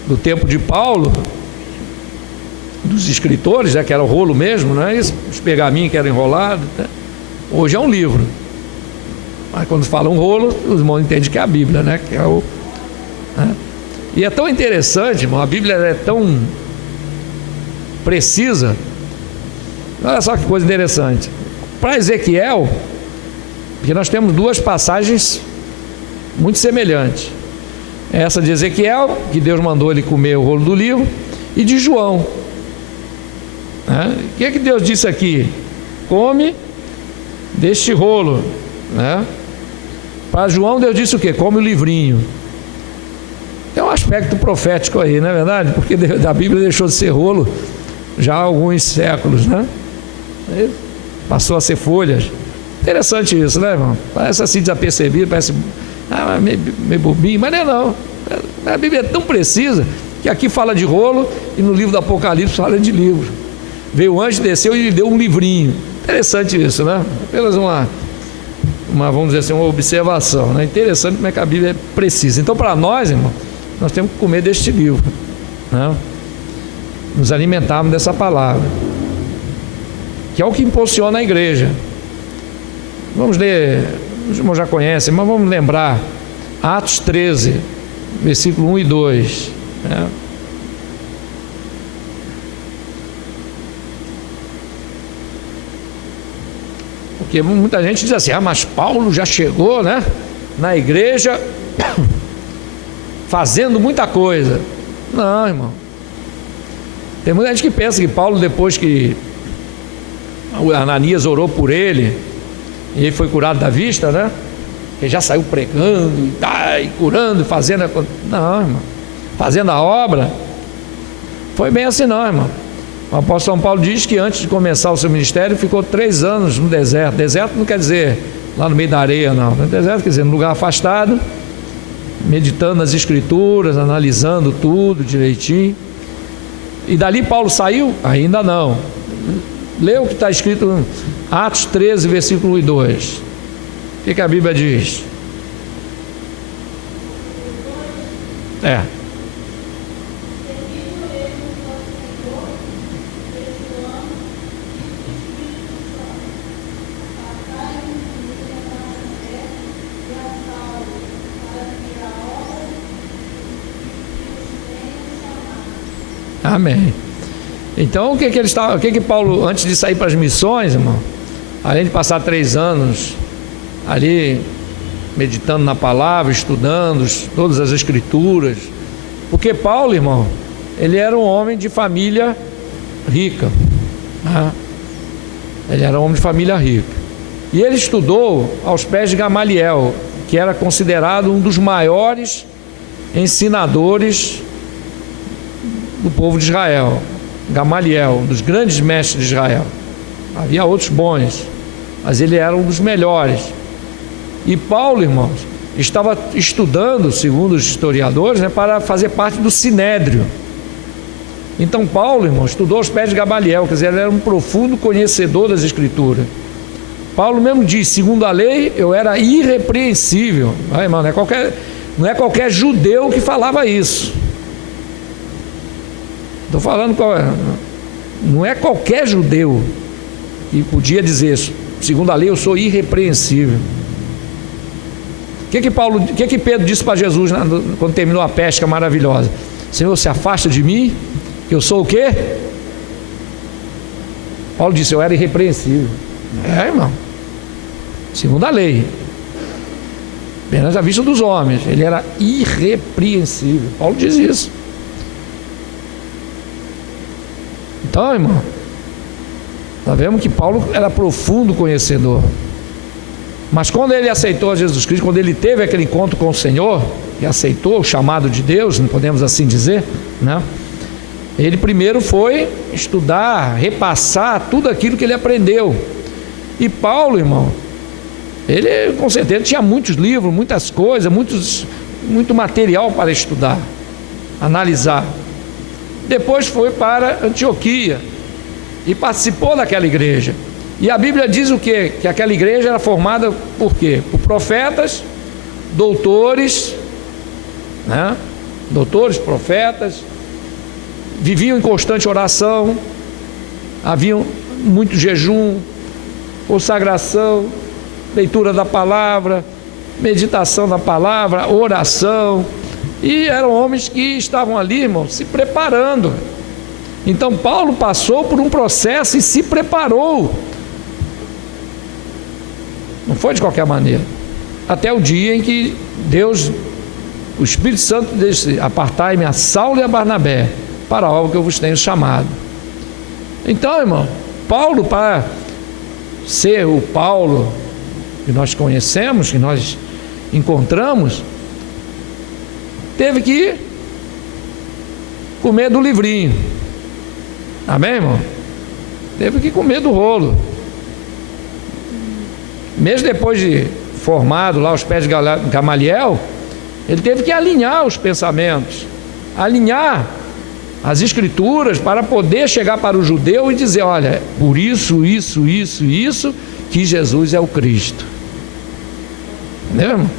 do tempo de Paulo, dos escritores, que era o rolo mesmo, não é isso? Os pergaminhos que eram enrolados, né? Hoje é um livro. Mas quando fala um rolo, os irmãos entendem que é a Bíblia, né? Que é o, né? E é tão interessante, irmão, a Bíblia é tão precisa. Olha só que coisa interessante. Para Ezequiel, porque nós temos duas passagens muito semelhantes. Essa de Ezequiel, que Deus mandou ele comer o rolo do livro, e de João. O que é que Deus disse aqui? Come deste rolo, né? Para João, Deus disse o quê? Come o livrinho. Tem um aspecto profético aí, não é verdade? Porque a Bíblia deixou de ser rolo já há alguns séculos, né? Passou a ser folhas. Interessante isso, né, irmão? Parece assim desapercebido, parece meio bobinho, mas não. A Bíblia é tão precisa que aqui fala de rolo e no livro do Apocalipse fala de livro. Veio o anjo, desceu e lhe deu um livrinho. Interessante isso, né? Apenas uma vamos dizer assim, uma observação, né? Interessante como é que a Bíblia é precisa. Então, para nós, irmão, nós temos que comer deste livro, né? Nos alimentarmos dessa palavra, que é o que impulsiona a igreja. Vamos ler, os irmãos já conhecem, mas vamos lembrar Atos 13, versículo 1 e 2, né? Porque muita gente diz assim: mas Paulo já chegou, né, na igreja fazendo muita coisa. Não, irmão. Tem muita gente que pensa que Paulo, depois que Ananias orou por ele e ele foi curado da vista, né, ele já saiu pregando e curando, fazendo. Não, irmão. Fazendo a obra. Foi bem assim, não, irmão. O apóstolo São Paulo diz que antes de começar o seu ministério ficou 3 anos no deserto. Deserto não quer dizer lá no meio da areia, não. No deserto quer dizer no lugar afastado, meditando nas Escrituras, analisando tudo direitinho. E dali Paulo saiu? Ainda não. Lê o que está escrito em Atos 13, versículo 1 e 2. O que a Bíblia diz? Amém. Então, o que Paulo, antes de sair para as missões, irmão, além de passar 3 anos ali meditando na palavra, estudando todas as Escrituras, porque Paulo, irmão, ele era um homem de família rica, né? Ele era um homem de família rica, e ele estudou aos pés de Gamaliel, que era considerado um dos maiores ensinadores do povo de Israel. Gamaliel, um dos grandes mestres de Israel. Havia outros bons, mas ele era um dos melhores. E Paulo, irmãos, estava estudando, segundo os historiadores, né, para fazer parte do Sinédrio. Então Paulo, irmão, estudou aos pés de Gamaliel, quer dizer, ele era um profundo conhecedor das Escrituras. Paulo mesmo diz: segundo a lei, eu era irrepreensível. Irmão, não é qualquer judeu que falava isso. Estou falando, não é qualquer judeu que podia dizer isso. Segundo a lei, eu sou irrepreensível. O que Pedro disse para Jesus quando terminou a pesca maravilhosa? Senhor, se afasta de mim, que eu sou o quê? Paulo disse: eu era irrepreensível. Irmão, segundo a lei, perante a vista dos homens, ele era irrepreensível. Paulo diz isso. Então, irmão, nós vemos que Paulo era profundo conhecedor. Mas quando ele aceitou Jesus Cristo, quando ele teve aquele encontro com o Senhor, e aceitou o chamado de Deus, não podemos assim dizer, né? Ele primeiro foi estudar, repassar tudo aquilo que ele aprendeu. E Paulo, irmão, ele com certeza tinha muitos livros, muitas coisas, muito material para estudar, analisar. Depois foi para Antioquia e participou daquela igreja. E a Bíblia diz o quê? Que aquela igreja era formada por quê? Por profetas, doutores, né? Doutores, profetas, viviam em constante oração, havia muito jejum, consagração, leitura da palavra, meditação da palavra, oração. E eram homens que estavam ali, irmão, se preparando. Então Paulo passou por um processo e se preparou. Não foi de qualquer maneira. Até o dia em que Deus, o Espírito Santo disse: apartai-me a Saulo e a Barnabé para a obra que eu vos tenho chamado. Então, irmão, Paulo, para ser o Paulo que nós conhecemos, que nós encontramos, teve que comer do livrinho. Amém, irmão? Teve que comer do rolo. Mesmo depois de formado lá aos pés de Gamaliel, ele teve que alinhar os pensamentos, alinhar as Escrituras para poder chegar para o judeu e dizer: olha, por isso, que Jesus é o Cristo. Entendeu, irmão?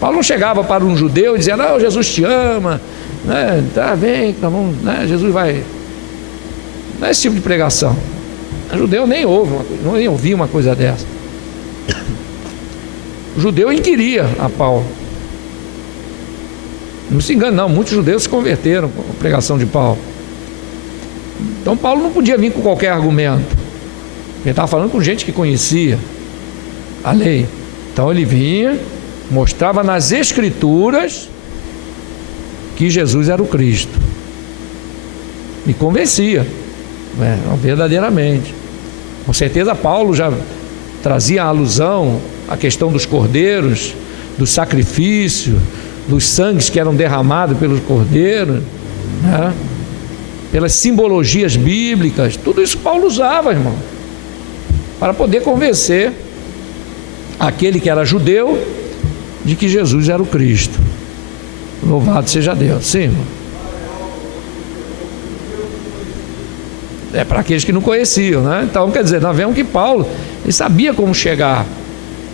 Paulo não chegava para um judeu e dizia: não, Jesus te ama, né? Tá, vem, tá bom, né? Jesus vai. Não é esse tipo de pregação. O judeu nem ouvia uma coisa dessa. O judeu inquiria a Paulo. Não se engane, não, muitos judeus se converteram com a pregação de Paulo. Então Paulo não podia vir com qualquer argumento. Ele estava falando com gente que conhecia a lei. Então ele vinha, mostrava nas Escrituras que Jesus era o Cristo. Me convencia, verdadeiramente. Com certeza Paulo já trazia a alusão à questão dos cordeiros, do sacrifício, dos sangues que eram derramados pelos cordeiros, né? Pelas simbologias bíblicas. Tudo isso Paulo usava, irmão, para poder convencer aquele que era judeu de que Jesus era o Cristo. Louvado seja Deus. Sim, irmão. É para aqueles que não conheciam, né? Então, quer dizer, nós vemos que Paulo, ele sabia como chegar.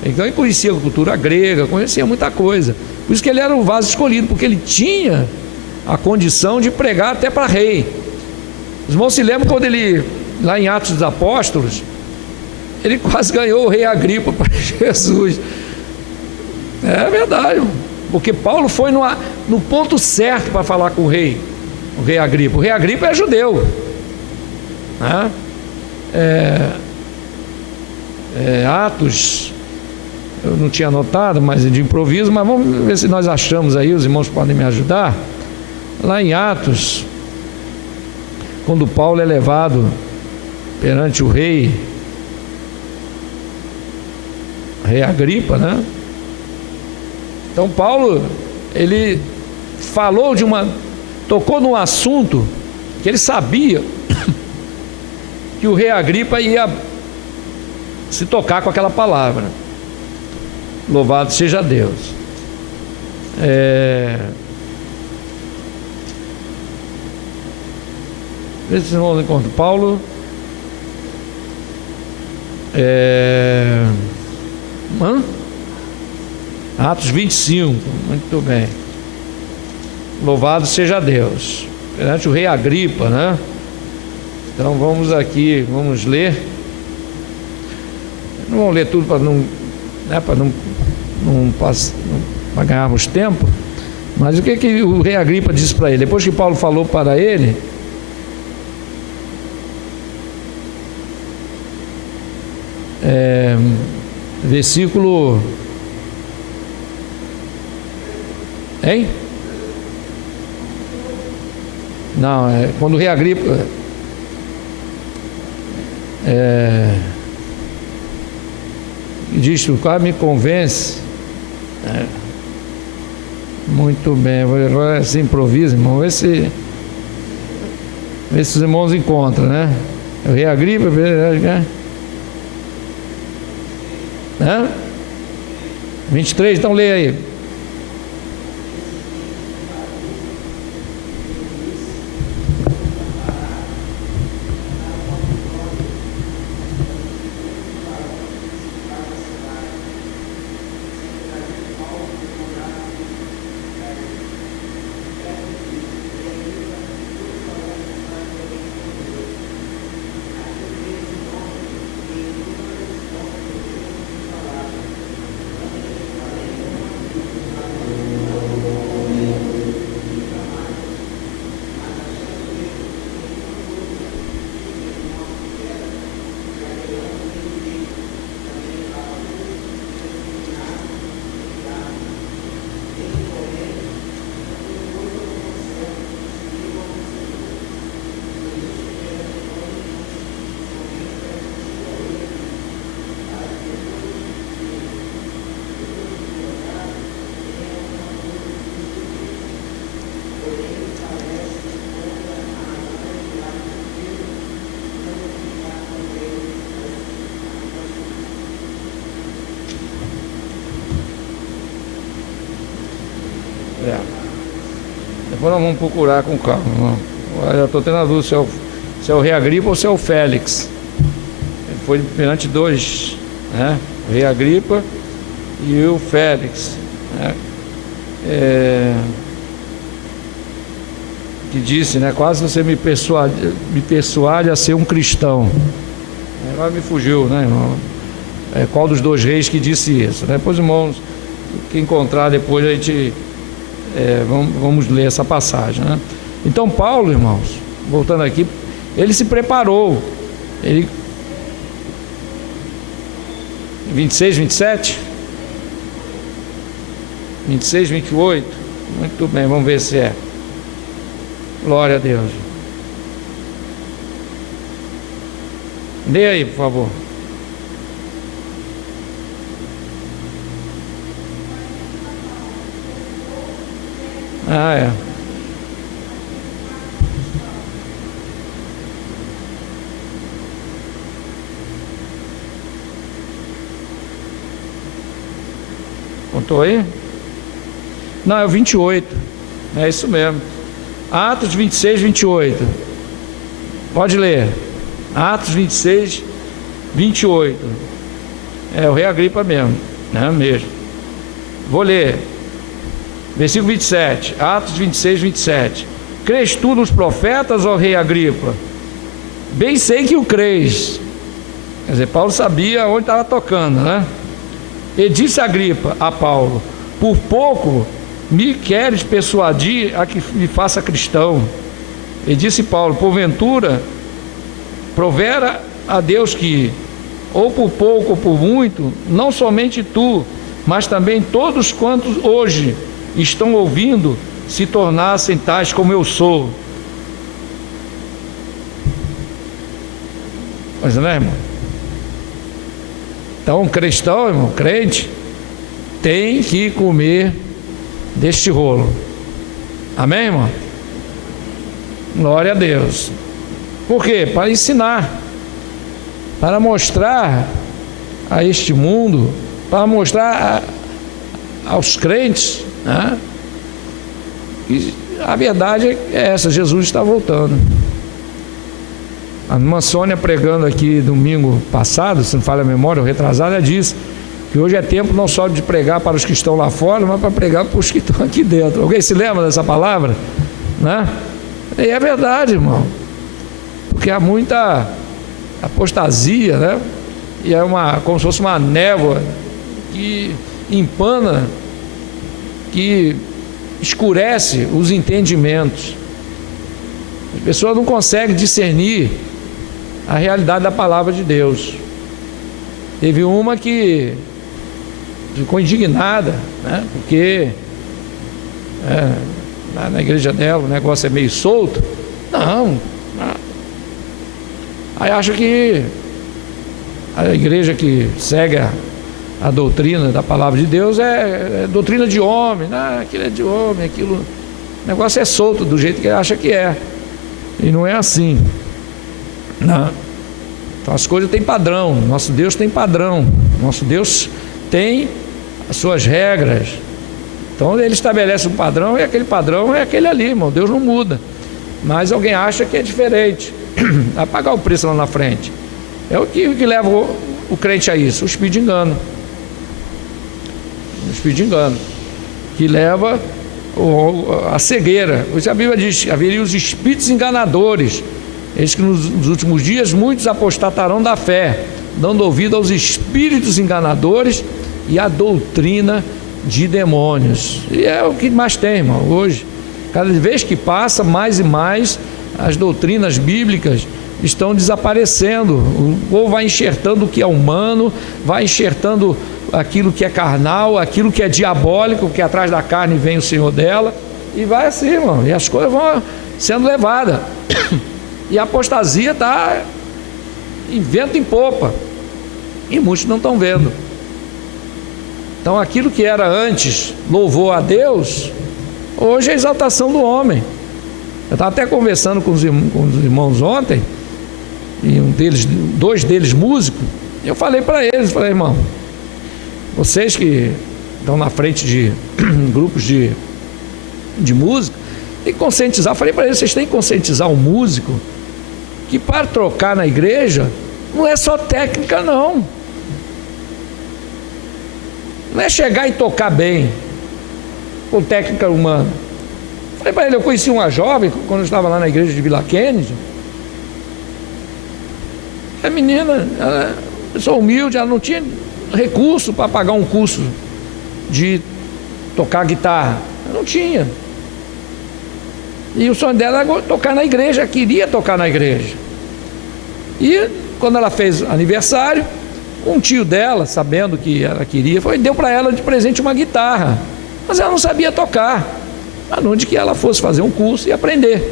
Então, ele conhecia a cultura grega, conhecia muita coisa. Por isso que ele era o vaso escolhido, porque ele tinha a condição de pregar até para rei. Os irmãos se lembram quando ele, lá em Atos dos Apóstolos, ele quase ganhou o rei Agripa para Jesus. É verdade, irmão. Porque Paulo foi no ponto certo para falar com o rei Agripa. O rei Agripa é judeu. Né? Atos, eu não tinha anotado, mas de improviso, mas vamos ver se nós achamos aí, os irmãos podem me ajudar. Lá em Atos, quando Paulo é levado perante o rei Agripa, né? Então Paulo, ele falou tocou num assunto que ele sabia que o rei Agripa ia se tocar com aquela palavra. Louvado seja Deus. Vê se não encontro Paulo. Atos 25, muito bem. Louvado seja Deus. Perante o rei Agripa, né? Então vamos aqui, vamos ler. Não vamos ler tudo para não, né, para ganharmos tempo. Mas o que o rei Agripa disse para ele? Depois que Paulo falou para ele, versículo, hein? Não, quando o rei Agripa diz: o cara me convence. Muito bem, agora se improvisa, irmão. Vê se os irmãos encontram, né? O rei Agripa, né? 23, então leia aí. Depois nós vamos procurar com calma. Eu estou tendo a dúvida se é o rei Agripa ou se é o Félix. Ele foi perante dois, né? O rei Agripa e o Félix, né? Que disse, né? Quase você me persuade a ser um cristão. Agora me fugiu, né, irmão? Qual dos dois reis que disse isso? Depois, irmãos, que encontrar depois a gente vamos ler essa passagem, né? Então Paulo, irmãos, voltando aqui, ele se preparou. Ele 26, 27, 26, 28. Muito bem, vamos ver se é. Glória a Deus. Lê aí, por favor. Contou aí? Não, é o 28. É isso mesmo. Atos 26, 28. Pode ler. Atos 26, 28. É o rei Agripa mesmo, né? Mesmo. Vou ler. Versículo 27. Atos 26, 27. Crês tu nos profetas, ó rei Agripa? Bem sei que o crês. Quer dizer, Paulo sabia onde estava tocando, né? E disse Agripa a Paulo: por pouco me queres persuadir a que me faça cristão. E disse Paulo: porventura provera a Deus que, ou por pouco ou por muito, não somente tu, mas também todos quantos hoje estão ouvindo, se tornassem tais como eu sou. Pois não é, irmão? Então, cristão, irmão, crente, tem que comer deste rolo. Amém, irmão? Glória a Deus. Por quê? Para ensinar, para mostrar a este mundo, para mostrar aos crentes, né, que a verdade é essa: Jesus está voltando. A irmã Sônia, pregando aqui domingo passado, se não falha a memória, ou retrasada, ela disse que hoje é tempo não só de pregar para os que estão lá fora, mas para pregar para os que estão aqui dentro. Alguém se lembra dessa palavra? Né? E é verdade, irmão, porque há muita apostasia, né? E é como se fosse uma névoa que empana, que escurece os entendimentos. As pessoas não conseguem discernir a realidade da palavra de Deus. Teve uma que ficou indignada, né? Porque na igreja dela o negócio é meio solto. Não. Aí acha que a igreja que segue a doutrina da palavra de Deus é doutrina de homem, aquilo é de homem, aquilo, o negócio é solto do jeito que ele acha que é, e não é assim, não. Então as coisas têm padrão, nosso Deus tem padrão, nosso Deus tem as suas regras. Então ele estabelece um padrão, e aquele padrão é aquele ali, irmão. Deus não muda, mas alguém acha que é diferente. Vai pagar o preço lá na frente. É o que leva o crente a isso, o espírito de engano. O espírito de engano que leva a cegueira. Pois a Bíblia diz: haveria os espíritos enganadores, eis que nos últimos dias muitos apostatarão da fé, dando ouvido aos espíritos enganadores e à doutrina de demônios. E é o que mais tem, irmão, hoje. Cada vez que passa, mais e mais as doutrinas bíblicas estão desaparecendo. O povo vai enxertando o que é humano, vai enxertando aquilo que é carnal, aquilo que é diabólico, porque atrás da carne vem o Senhor dela, e vai assim, irmão, e as coisas vão sendo levadas, e a apostasia está em vento em popa, e muitos não estão vendo. Então aquilo que era antes louvor a Deus, hoje é exaltação do homem. Eu estava até conversando com os irmãos ontem, e dois deles músicos. Eu falei para eles, irmão, vocês que estão na frente de grupos de música, tem que conscientizar. Eu falei para eles: vocês têm que conscientizar o músico que para tocar na igreja não é só técnica, não é chegar e tocar bem com técnica humana. Falei para ele: eu conheci uma jovem quando eu estava lá na igreja de Vila Kennedy. A menina, ela, pessoa humilde, ela não tinha recurso para pagar um curso de tocar guitarra, ela não tinha. E o sonho dela era tocar na igreja, queria tocar na igreja. E quando ela fez aniversário, um tio dela, sabendo que ela queria, deu para ela de presente uma guitarra, mas ela não sabia tocar, aonde que ela fosse fazer um curso e aprender.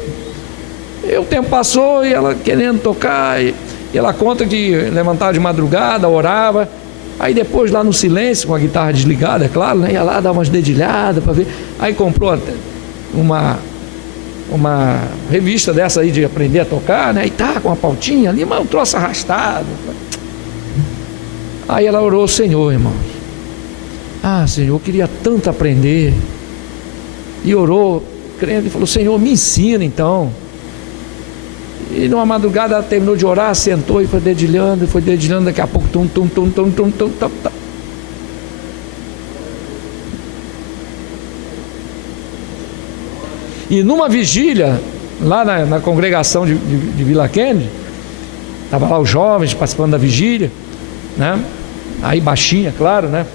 E o tempo passou, e ela querendo tocar, e ela conta que levantava de madrugada, orava, aí depois lá no silêncio, com a guitarra desligada, é claro, né, ia lá dar umas dedilhadas para ver, aí comprou uma revista dessa aí de aprender a tocar, né, e tá com uma pautinha ali, mas um troço arrastado. Aí ela orou: Senhor, irmãos, Senhor, eu queria tanto aprender, e orou, crendo, e falou: Senhor, me ensina então. E numa madrugada ela terminou de orar, sentou e foi dedilhando, daqui a pouco tum. E numa vigília, lá na congregação de Vila Kennedy, estava lá os jovens participando da vigília, né? Aí baixinha, claro, né?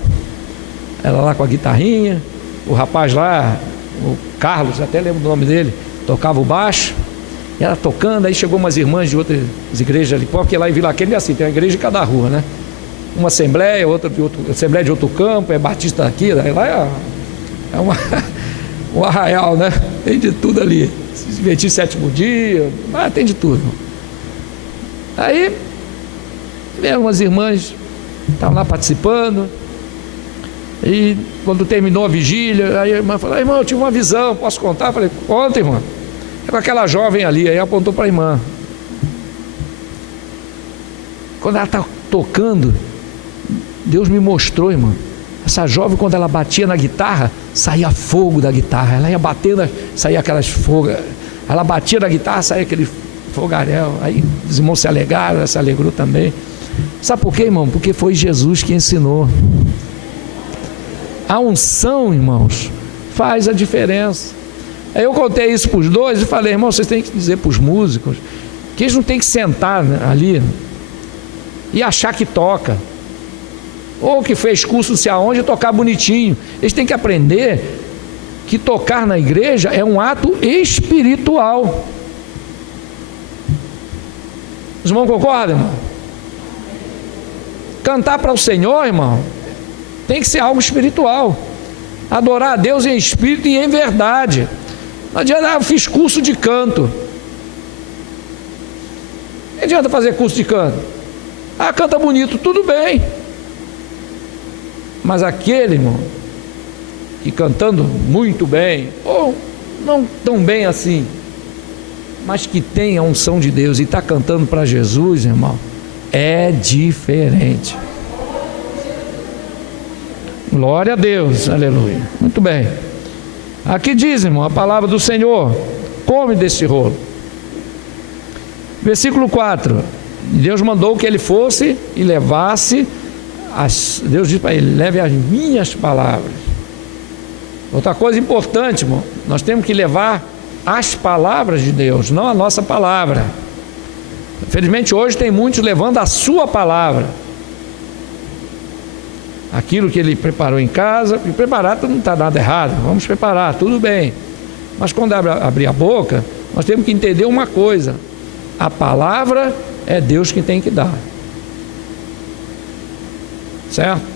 Ela lá com a guitarrinha, o rapaz lá, o Carlos, até lembro do nome dele, tocava o baixo, e ela tocando. Aí chegou umas irmãs de outras igrejas ali, porque lá em Vila Kennedy é assim, tem uma igreja em cada rua, né? Uma assembleia, outra de outro, assembleia de outro campo, é batista daqui, aí lá é uma um arraial, né? Tem de tudo ali. Se divertir sétimo dia, tem de tudo. Aí vieram umas irmãs, estavam lá participando, e quando terminou a vigília, aí a irmã falou: irmão, eu tive uma visão, posso contar? Eu falei: conta, irmã. É com aquela jovem ali. Aí apontou para a irmã. Quando ela está tocando, Deus me mostrou, irmã, essa jovem, quando ela batia na guitarra, saía fogo da guitarra. Ela ia batendo, saía aquelas fogas. Ela batia na guitarra, saía aquele fogaréu. Aí os irmãos se alegraram, ela se alegrou também. Sabe por quê, irmão? Porque foi Jesus que ensinou. A unção, irmãos, faz a diferença. Aí eu contei isso para os dois e falei: irmão, vocês têm que dizer para os músicos que eles não têm que sentar ali e achar que toca, ou que fez curso não sei aonde e tocar bonitinho. Eles têm que aprender que tocar na igreja é um ato espiritual. Os irmãos concordam, irmão? Cantar para o Senhor, irmão, tem que ser algo espiritual. Adorar a Deus em espírito e em verdade. Não adianta: eu fiz curso de canto. Não adianta fazer curso de canto. Canta bonito, tudo bem. Mas aquele, irmão, que cantando muito bem, ou não tão bem assim, mas que tem a unção de Deus e está cantando para Jesus, irmão, é diferente. Glória a Deus, aleluia. Muito bem. Aqui diz, irmão, a palavra do Senhor: come deste rolo. Versículo 4: Deus mandou que ele fosse e levasse Deus disse para ele: leve as minhas palavras. Outra coisa importante, irmão, nós temos que levar as palavras de Deus, não a nossa palavra. Infelizmente hoje tem muitos levando a sua palavra, aquilo que ele preparou em casa. E preparar não está nada errado, vamos preparar, tudo bem. Mas quando abrir a boca, nós temos que entender uma coisa: a palavra é Deus que tem que dar, certo?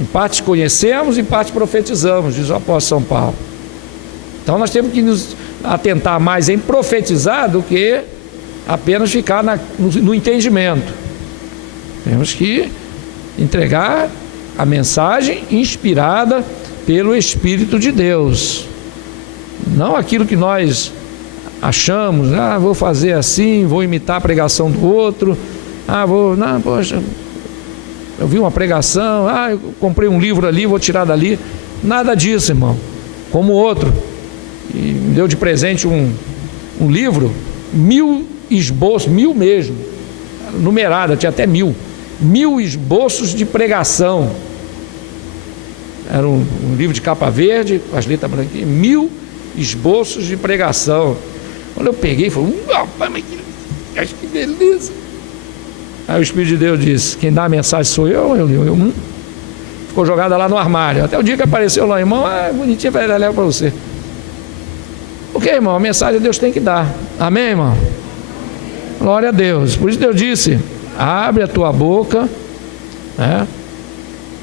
Em parte conhecemos, em parte profetizamos, diz o apóstolo São Paulo. Então nós temos que nos atentar mais em profetizar do que apenas ficar no entendimento. Temos que entregar a mensagem inspirada pelo Espírito de Deus, não aquilo que nós achamos: vou fazer assim, vou imitar a pregação do outro, eu vi uma pregação, eu comprei um livro ali, vou tirar dali. Nada disso, irmão. Como outro, e me deu de presente um livro, 1000 esboços, 1000 mesmo, numerada, tinha até 1000 esboços de pregação. Era um livro de capa verde, com as letras branquinhas, 1000 esboços de pregação. Quando eu peguei, falei: rapaz, mas que beleza. Aí o Espírito de Deus disse: quem dá a mensagem sou eu. Ficou jogada lá no armário. Até o dia que apareceu lá: irmão, bonitinha, vai levar para você. Porque, irmão, a mensagem Deus tem que dar. Amém, irmão? Glória a Deus. Por isso Deus disse: abre a tua boca, né?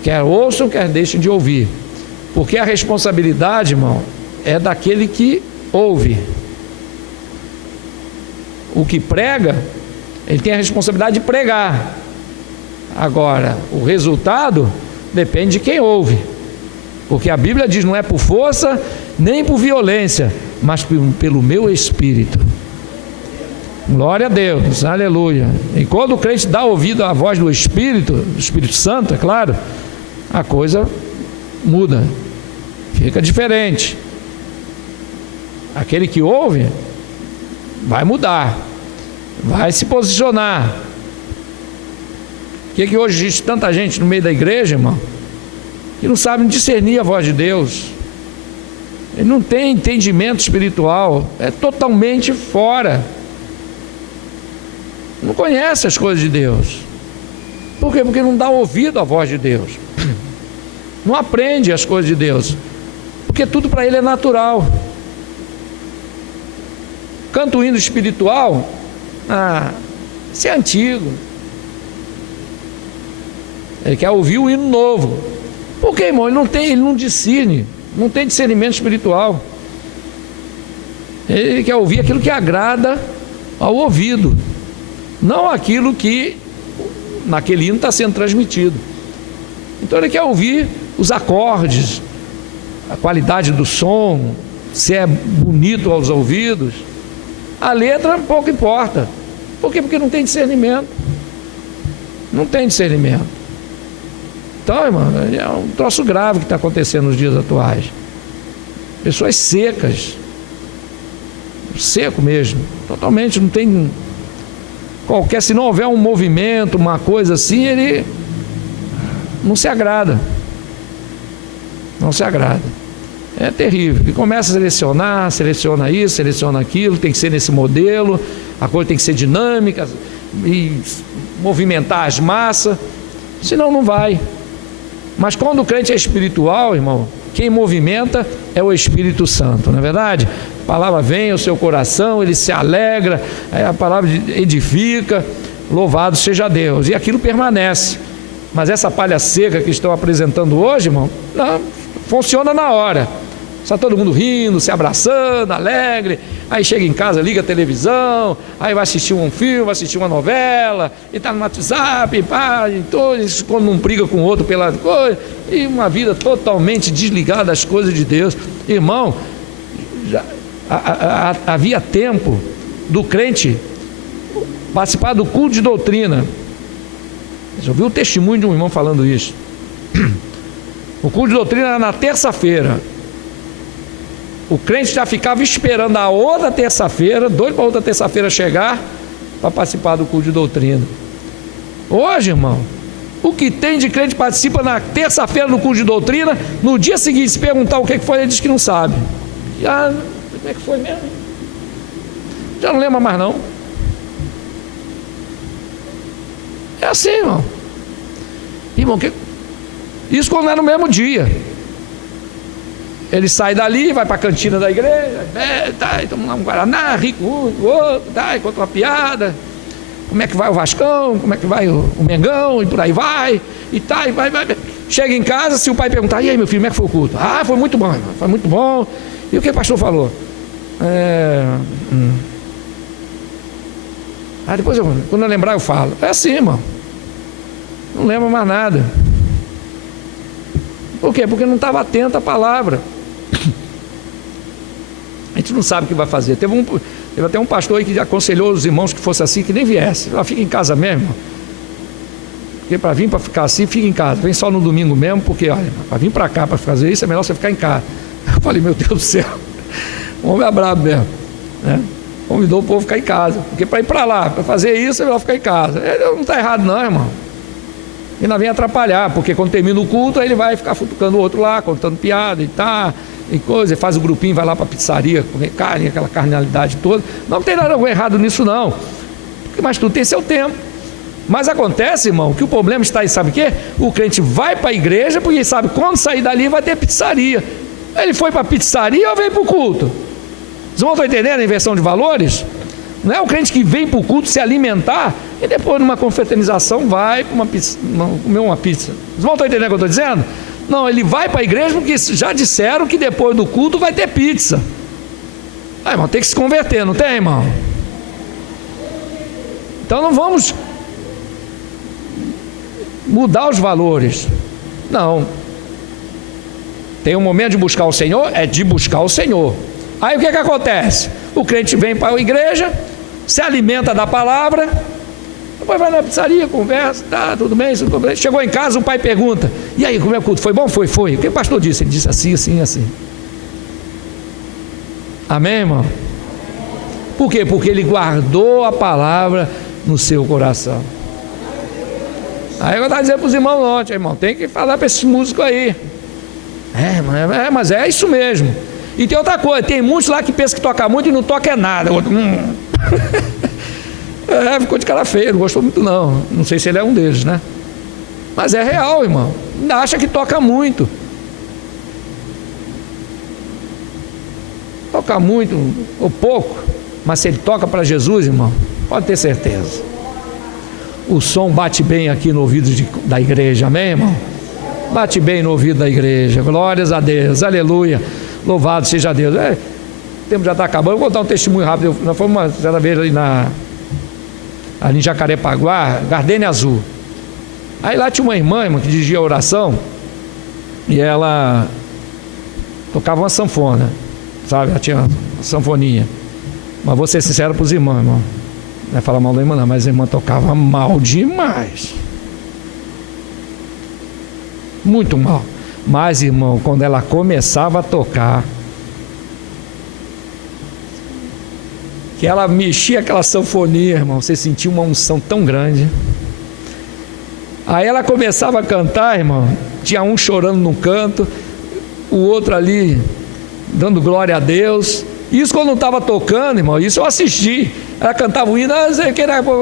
Quer ouçam, quer deixem de ouvir. Porque a responsabilidade, irmão, é daquele que ouve. O que prega, ele tem a responsabilidade de pregar. Agora, o resultado depende de quem ouve. Porque a Bíblia diz: não é por força, nem por violência, mas pelo meu Espírito. Glória a Deus, aleluia. E quando o crente dá ouvido à voz do Espírito Santo, é claro, a coisa muda, fica diferente. Aquele que ouve vai mudar, vai se posicionar. Por que hoje existe tanta gente no meio da igreja, irmão, que não sabe discernir a voz de Deus? Ele não tem entendimento espiritual, é totalmente fora, não conhece as coisas de Deus. Por quê? Porque não dá ouvido à voz de Deus, não aprende as coisas de Deus, porque tudo para ele é natural. Canta o hino espiritual, isso é antigo. Ele quer ouvir o hino novo. Por quê, irmão? Ele não discerne, não tem discernimento espiritual. Ele quer ouvir aquilo que agrada ao ouvido, não aquilo que naquele hino está sendo transmitido. Então ele quer ouvir os acordes, a qualidade do som, se é bonito aos ouvidos. A letra pouco importa. Por quê? Porque não tem discernimento. Não tem discernimento. Então, irmão, é um troço grave que está acontecendo nos dias atuais. Pessoas secas, seco mesmo, totalmente, não tem qualquer, se não houver um movimento, uma coisa assim, ele não se agrada. Não se agrada. É terrível. E começa a seleciona isso, seleciona aquilo, tem que ser nesse modelo, a coisa tem que ser dinâmica e movimentar as massas, senão não vai. Mas quando o crente é espiritual, irmão, quem movimenta é o Espírito Santo, não é verdade? A palavra vem ao seu coração, ele se alegra, a palavra edifica, louvado seja Deus, e aquilo permanece. Mas essa palha seca que estão apresentando hoje, irmão, não funciona na hora. Está todo mundo rindo, se abraçando, alegre. Aí chega em casa, liga a televisão, aí vai assistir um filme, vai assistir uma novela, e está no WhatsApp, e todos, quando um briga com o outro pela coisa, e uma vida totalmente desligada das coisas de Deus. Irmão, havia tempo do crente participar do culto de doutrina. Você ouviu o testemunho de um irmão falando isso? O culto de doutrina era na terça-feira. O crente já ficava esperando a outra terça-feira, doido para a outra terça-feira chegar, para participar do culto de doutrina. Hoje, irmão, o que tem de crente participa na terça-feira do culto de doutrina, no dia seguinte, se perguntar o que foi, ele diz que não sabe. Já, como é que foi mesmo? Já não lembra mais não. É assim, irmão. Irmão, isso quando é no mesmo dia. Ele sai dali, vai para a cantina da igreja, toma lá um guaraná, rico o outro, e conta uma piada. Como é que vai o Vascão, como é que vai o Mengão, e por aí vai, e vai. Chega em casa, se o pai perguntar, e aí meu filho, como é que foi o culto? Foi muito bom, irmão, foi muito bom. E o que o pastor falou? Depois, quando eu lembrar, eu falo. É assim, irmão. Não lembro mais nada. Por quê? Porque não estava atento à palavra. A gente não sabe o que vai fazer. Teve até um pastor aí que aconselhou os irmãos que fosse assim, que nem viesse. Fica em casa mesmo. Porque para vir para ficar assim, fica em casa. Vem só no domingo mesmo, porque olha, para vir para cá para fazer isso é melhor você ficar em casa. Eu falei, meu Deus do céu, o homem é brabo mesmo, né? Convidou o povo a ficar em casa. Porque para ir para lá, para fazer isso, é melhor ficar em casa. Não está errado não, irmão. E não vem atrapalhar, porque quando termina o culto, aí ele vai ficar futucando o outro lá, contando piada e coisa, faz o grupinho, vai lá para a pizzaria, comer carne, aquela carnalidade toda. Não tem nada errado nisso não, mas tudo tem seu tempo. Mas acontece, irmão, que o problema está aí, sabe o quê? O crente vai para a igreja, porque sabe, quando sair dali vai ter pizzaria. Ele foi para a pizzaria ou veio para o culto? Vocês vão entendendo a inversão de valores? Não é o crente que vem para o culto se alimentar e depois numa confraternização vai para comer uma pizza. Vocês vão entendendo o que eu estou dizendo? Não, ele vai para a igreja porque já disseram que depois do culto vai ter pizza. Irmão, tem que se converter, não tem, irmão? Então não vamos mudar os valores. Não. Tem um momento de buscar o Senhor, é de buscar o Senhor. Aí o que acontece? O crente vem para a igreja, se alimenta da palavra, depois vai na pizzaria, conversa, tudo bem, chegou em casa, o pai pergunta, e aí, como é o culto? Foi bom? Foi. O que o pastor disse? Ele disse assim, assim, assim. Amém, irmão? Por quê? Porque ele guardou a palavra no seu coração. Aí eu estava dizendo para os irmãos ontem, irmão, tem que falar para esses músicos aí. Mas é isso mesmo. E tem outra coisa, tem muitos lá que pensam que toca muito e não toca nada. Outro, ficou de cara feia, não gostou muito não. Não sei se ele é um deles, né? Mas é real, irmão. Ainda acha que toca muito. Toca muito ou pouco, mas se ele toca para Jesus, irmão, pode ter certeza. O som bate bem aqui no ouvido da igreja, amém, irmão? Bate bem no ouvido da igreja, glórias a Deus, aleluia, louvado seja Deus. O tempo já está acabando, eu vou contar um testemunho rápido. Nós fomos uma certa vez ali em Jacarepaguá, Gardenia Azul. Aí lá tinha uma irmã que dirigia a oração, e ela tocava uma sanfona, sabe? Ela tinha uma sanfoninha. Mas vou ser sincero para os irmãos, irmão. Não é falar mal da irmã não, mas a irmã tocava mal demais. Muito mal. Mas, irmão, quando ela começava a tocar, que ela mexia aquela sanfonia, irmão, você sentia uma unção tão grande. Aí ela começava a cantar, irmão, tinha um chorando num canto, o outro ali dando glória a Deus. Isso quando não estava tocando, irmão, isso eu assisti. Ela cantava o hino,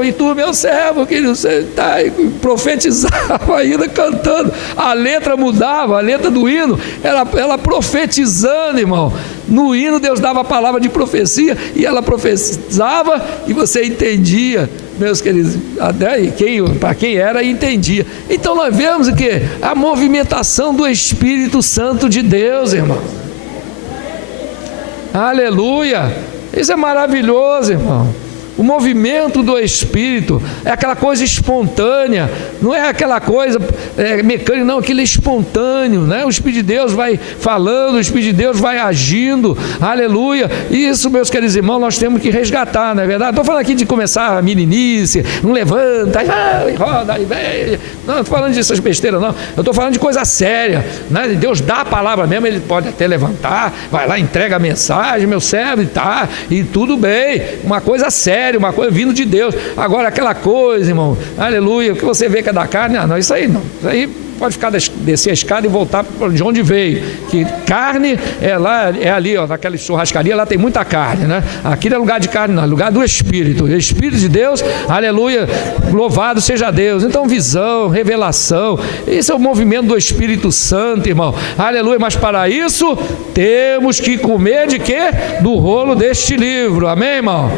e tu, meu servo, que você tá, profetizava ainda cantando. A letra mudava, a letra do hino, ela profetizando, irmão. No hino Deus dava a palavra de profecia e ela profetizava e você entendia, meus queridos, para quem era, entendia. Então nós vemos o quê? A movimentação do Espírito Santo de Deus, irmão. Aleluia! Isso é maravilhoso, irmão. O movimento do Espírito é aquela coisa espontânea, não é aquela coisa mecânica, não, aquilo é espontâneo, né? O Espírito de Deus vai falando, o Espírito de Deus vai agindo, aleluia. Isso, meus queridos irmãos, nós temos que resgatar, não é verdade? Estou falando aqui de começar a meninice, não levanta, e roda, e vem. Não estou falando dessas besteiras, não. Eu estou falando de coisa séria, né? Deus dá a palavra mesmo, Ele pode até levantar, vai lá, entrega a mensagem, meu servo, e tudo bem, uma coisa séria, uma coisa vindo de Deus. Agora aquela coisa, irmão, aleluia, o que você vê que é da carne, não, isso aí não, isso aí pode ficar, descer a escada e voltar de onde veio, que carne é ali, ó, naquela churrascaria, lá tem muita carne, né? Aqui não é lugar de carne não, é lugar do Espírito, o Espírito de Deus, aleluia, louvado seja Deus. Então visão, revelação, isso é o movimento do Espírito Santo, irmão, aleluia. Mas para isso temos que comer de quê? Do rolo deste livro, amém, irmão?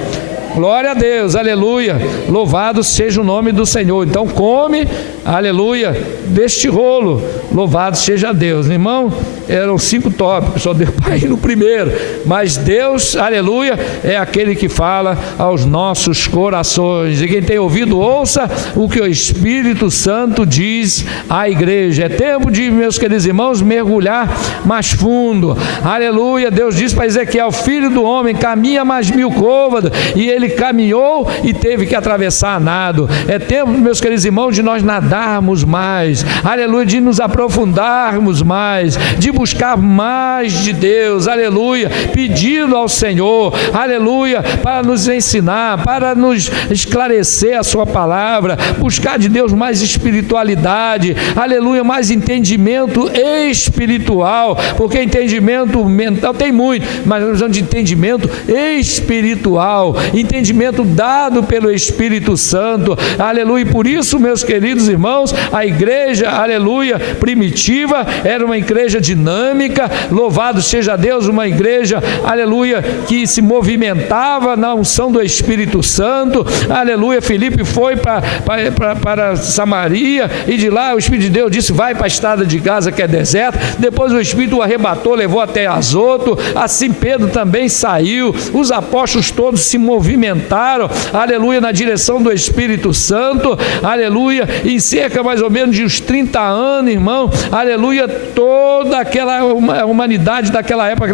Glória a Deus, aleluia, louvado seja o nome do Senhor. Então come, aleluia, deste rolo, louvado seja Deus. Irmão, eram 5 tópicos, só deu para ir no primeiro, mas Deus, aleluia, é aquele que fala aos nossos corações, e quem tem ouvido, ouça o que o Espírito Santo diz à igreja. É tempo de, meus queridos irmãos, mergulhar mais fundo, aleluia. Deus diz para Ezequiel, filho do homem, caminha mais 1000 côvados, e ele caminhou e teve que atravessar a nado. É tempo, meus queridos irmãos, de nós nadarmos mais, aleluia, de nos aprofundarmos mais, de buscar mais de Deus, aleluia, pedindo ao Senhor, aleluia, para nos ensinar, para nos esclarecer a sua palavra, buscar de Deus mais espiritualidade, aleluia, mais entendimento espiritual, porque entendimento mental tem muito, mas nós precisamos de entendimento espiritual, entendimento dado pelo Espírito Santo, aleluia. E por isso, meus queridos irmãos, a igreja, aleluia, primitiva, era uma igreja dinâmica, louvado seja Deus, uma igreja, aleluia, que se movimentava na unção do Espírito Santo, aleluia. Filipe foi para Samaria, e de lá o Espírito de Deus disse, vai para a estrada de Gaza, que é deserto. Depois o Espírito o arrebatou, levou até Azoto. Assim Pedro também saiu, os apóstolos todos se movimentaram, aleluia, na direção do Espírito Santo, aleluia. Em cerca mais ou menos de uns 30 anos, irmão, aleluia, toda aquela aquela humanidade daquela época,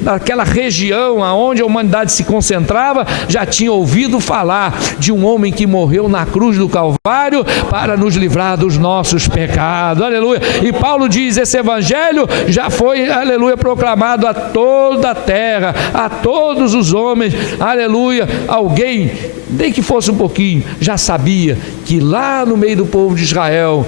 daquela região onde a humanidade se concentrava, já tinha ouvido falar de um homem que morreu na cruz do Calvário para nos livrar dos nossos pecados, aleluia. E Paulo diz, esse evangelho já foi, aleluia, proclamado a toda a terra, a todos os homens, aleluia. Alguém, nem que fosse um pouquinho, já sabia que lá no meio do povo de Israel,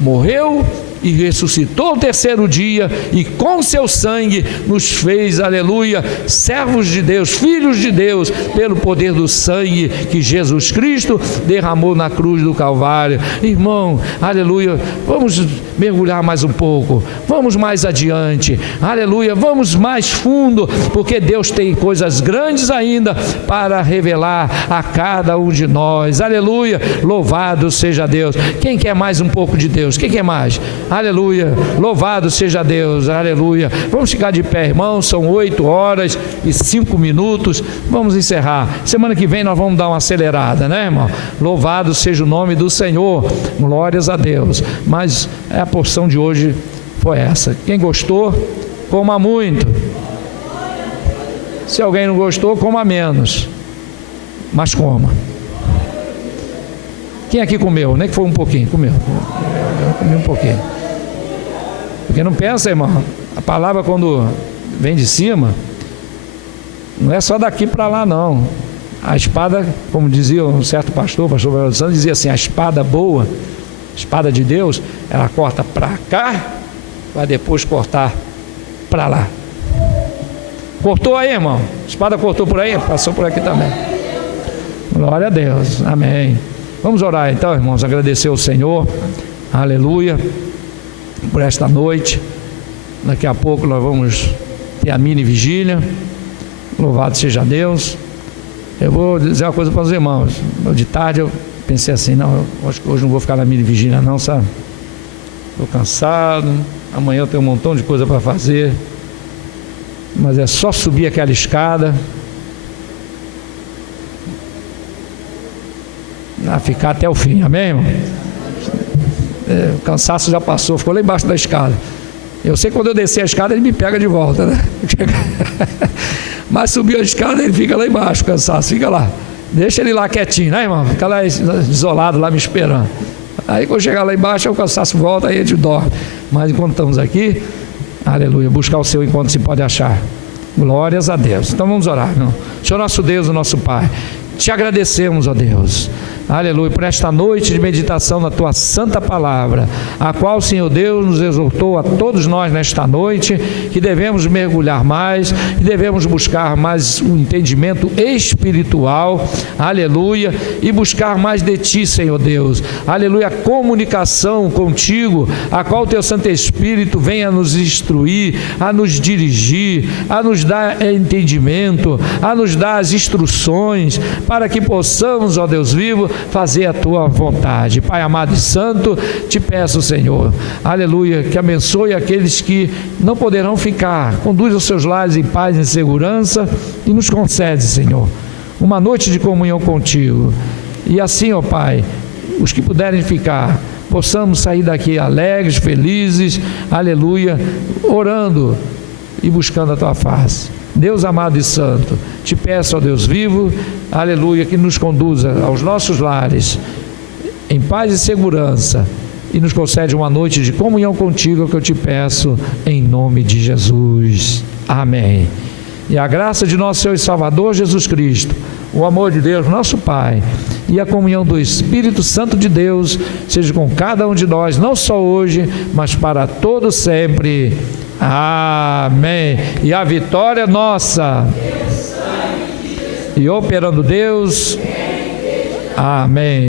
morreu e ressuscitou ao terceiro dia, e com seu sangue nos fez, aleluia, servos de Deus, filhos de Deus, pelo poder do sangue que Jesus Cristo derramou na cruz do Calvário. Irmão, aleluia, vamos mergulhar mais um pouco, vamos mais adiante, aleluia, vamos mais fundo, porque Deus tem coisas grandes ainda para revelar a cada um de nós, aleluia. Louvado seja Deus. Quem quer mais um pouco de Deus? Quem quer mais? Aleluia, louvado seja Deus, aleluia. Vamos ficar de pé, irmãos, são 8h05, vamos encerrar. Semana que vem nós vamos dar uma acelerada, né, irmão? Louvado seja o nome do Senhor, glórias a Deus. Mas a porção de hoje foi essa. Quem gostou, coma muito. Se alguém não gostou, coma menos, mas coma. Quem aqui comeu? Nem que foi um pouquinho, comeu. Eu comi um pouquinho. Porque não pensa, irmão, a palavra quando vem de cima, não é só daqui para lá não. A espada, como dizia um certo pastor, o pastor Bernardo Santos, dizia assim, a espada boa, a espada de Deus, ela corta para cá, vai depois cortar para lá. Cortou aí, irmão? A espada cortou por aí? Passou por aqui também. Glória a Deus, amém. Vamos orar então, irmãos, agradecer ao Senhor, aleluia, por esta noite. Daqui a pouco nós vamos ter a mini vigília, louvado seja Deus. Eu vou dizer uma coisa para os irmãos, de tarde eu pensei assim, não, eu acho que hoje não vou ficar na mini vigília não, sabe? Estou cansado, amanhã eu tenho um montão de coisa para fazer, mas é só subir aquela escada, a ficar até o fim, amém, irmão? O cansaço já passou, ficou lá embaixo da escada. Eu sei que quando eu descer a escada ele me pega de volta, né? Mas subiu a escada, ele fica lá embaixo, o cansaço, fica lá, deixa ele lá quietinho, né, irmão? Fica lá isolado, lá me esperando. Aí quando chegar lá embaixo, o cansaço volta, aí a gente dorme. Mas enquanto estamos aqui, aleluia, buscar o seu enquanto se pode achar. Glórias a Deus. Então vamos orar, irmão. Senhor nosso Deus, o nosso Pai, te agradecemos, ó Deus, aleluia, por esta noite de meditação na Tua santa palavra, a qual, Senhor Deus, nos exortou a todos nós nesta noite, que devemos mergulhar mais, que devemos buscar mais um entendimento espiritual, aleluia, e buscar mais de Ti, Senhor Deus, aleluia, a comunicação contigo, a qual o Teu Santo Espírito venha nos instruir, a nos dirigir, a nos dar entendimento, a nos dar as instruções, para que possamos, ó Deus vivo, fazer a Tua vontade. Pai amado e santo, te peço, Senhor, aleluia, que abençoe aqueles que não poderão ficar, conduz os seus lares em paz e segurança, e nos concede, Senhor, uma noite de comunhão contigo, e assim, ó Pai, os que puderem ficar, possamos sair daqui alegres, felizes, aleluia, orando e buscando a Tua face. Deus amado e santo, te peço, ó Deus vivo, aleluia, que nos conduza aos nossos lares em paz e segurança, e nos concede uma noite de comunhão contigo, que eu te peço em nome de Jesus, amém. E a graça de nosso Senhor e Salvador Jesus Cristo, o amor de Deus nosso Pai e a comunhão do Espírito Santo de Deus seja com cada um de nós, não só hoje, mas para todo sempre. Amém. E a vitória é nossa. E operando Deus. Amém.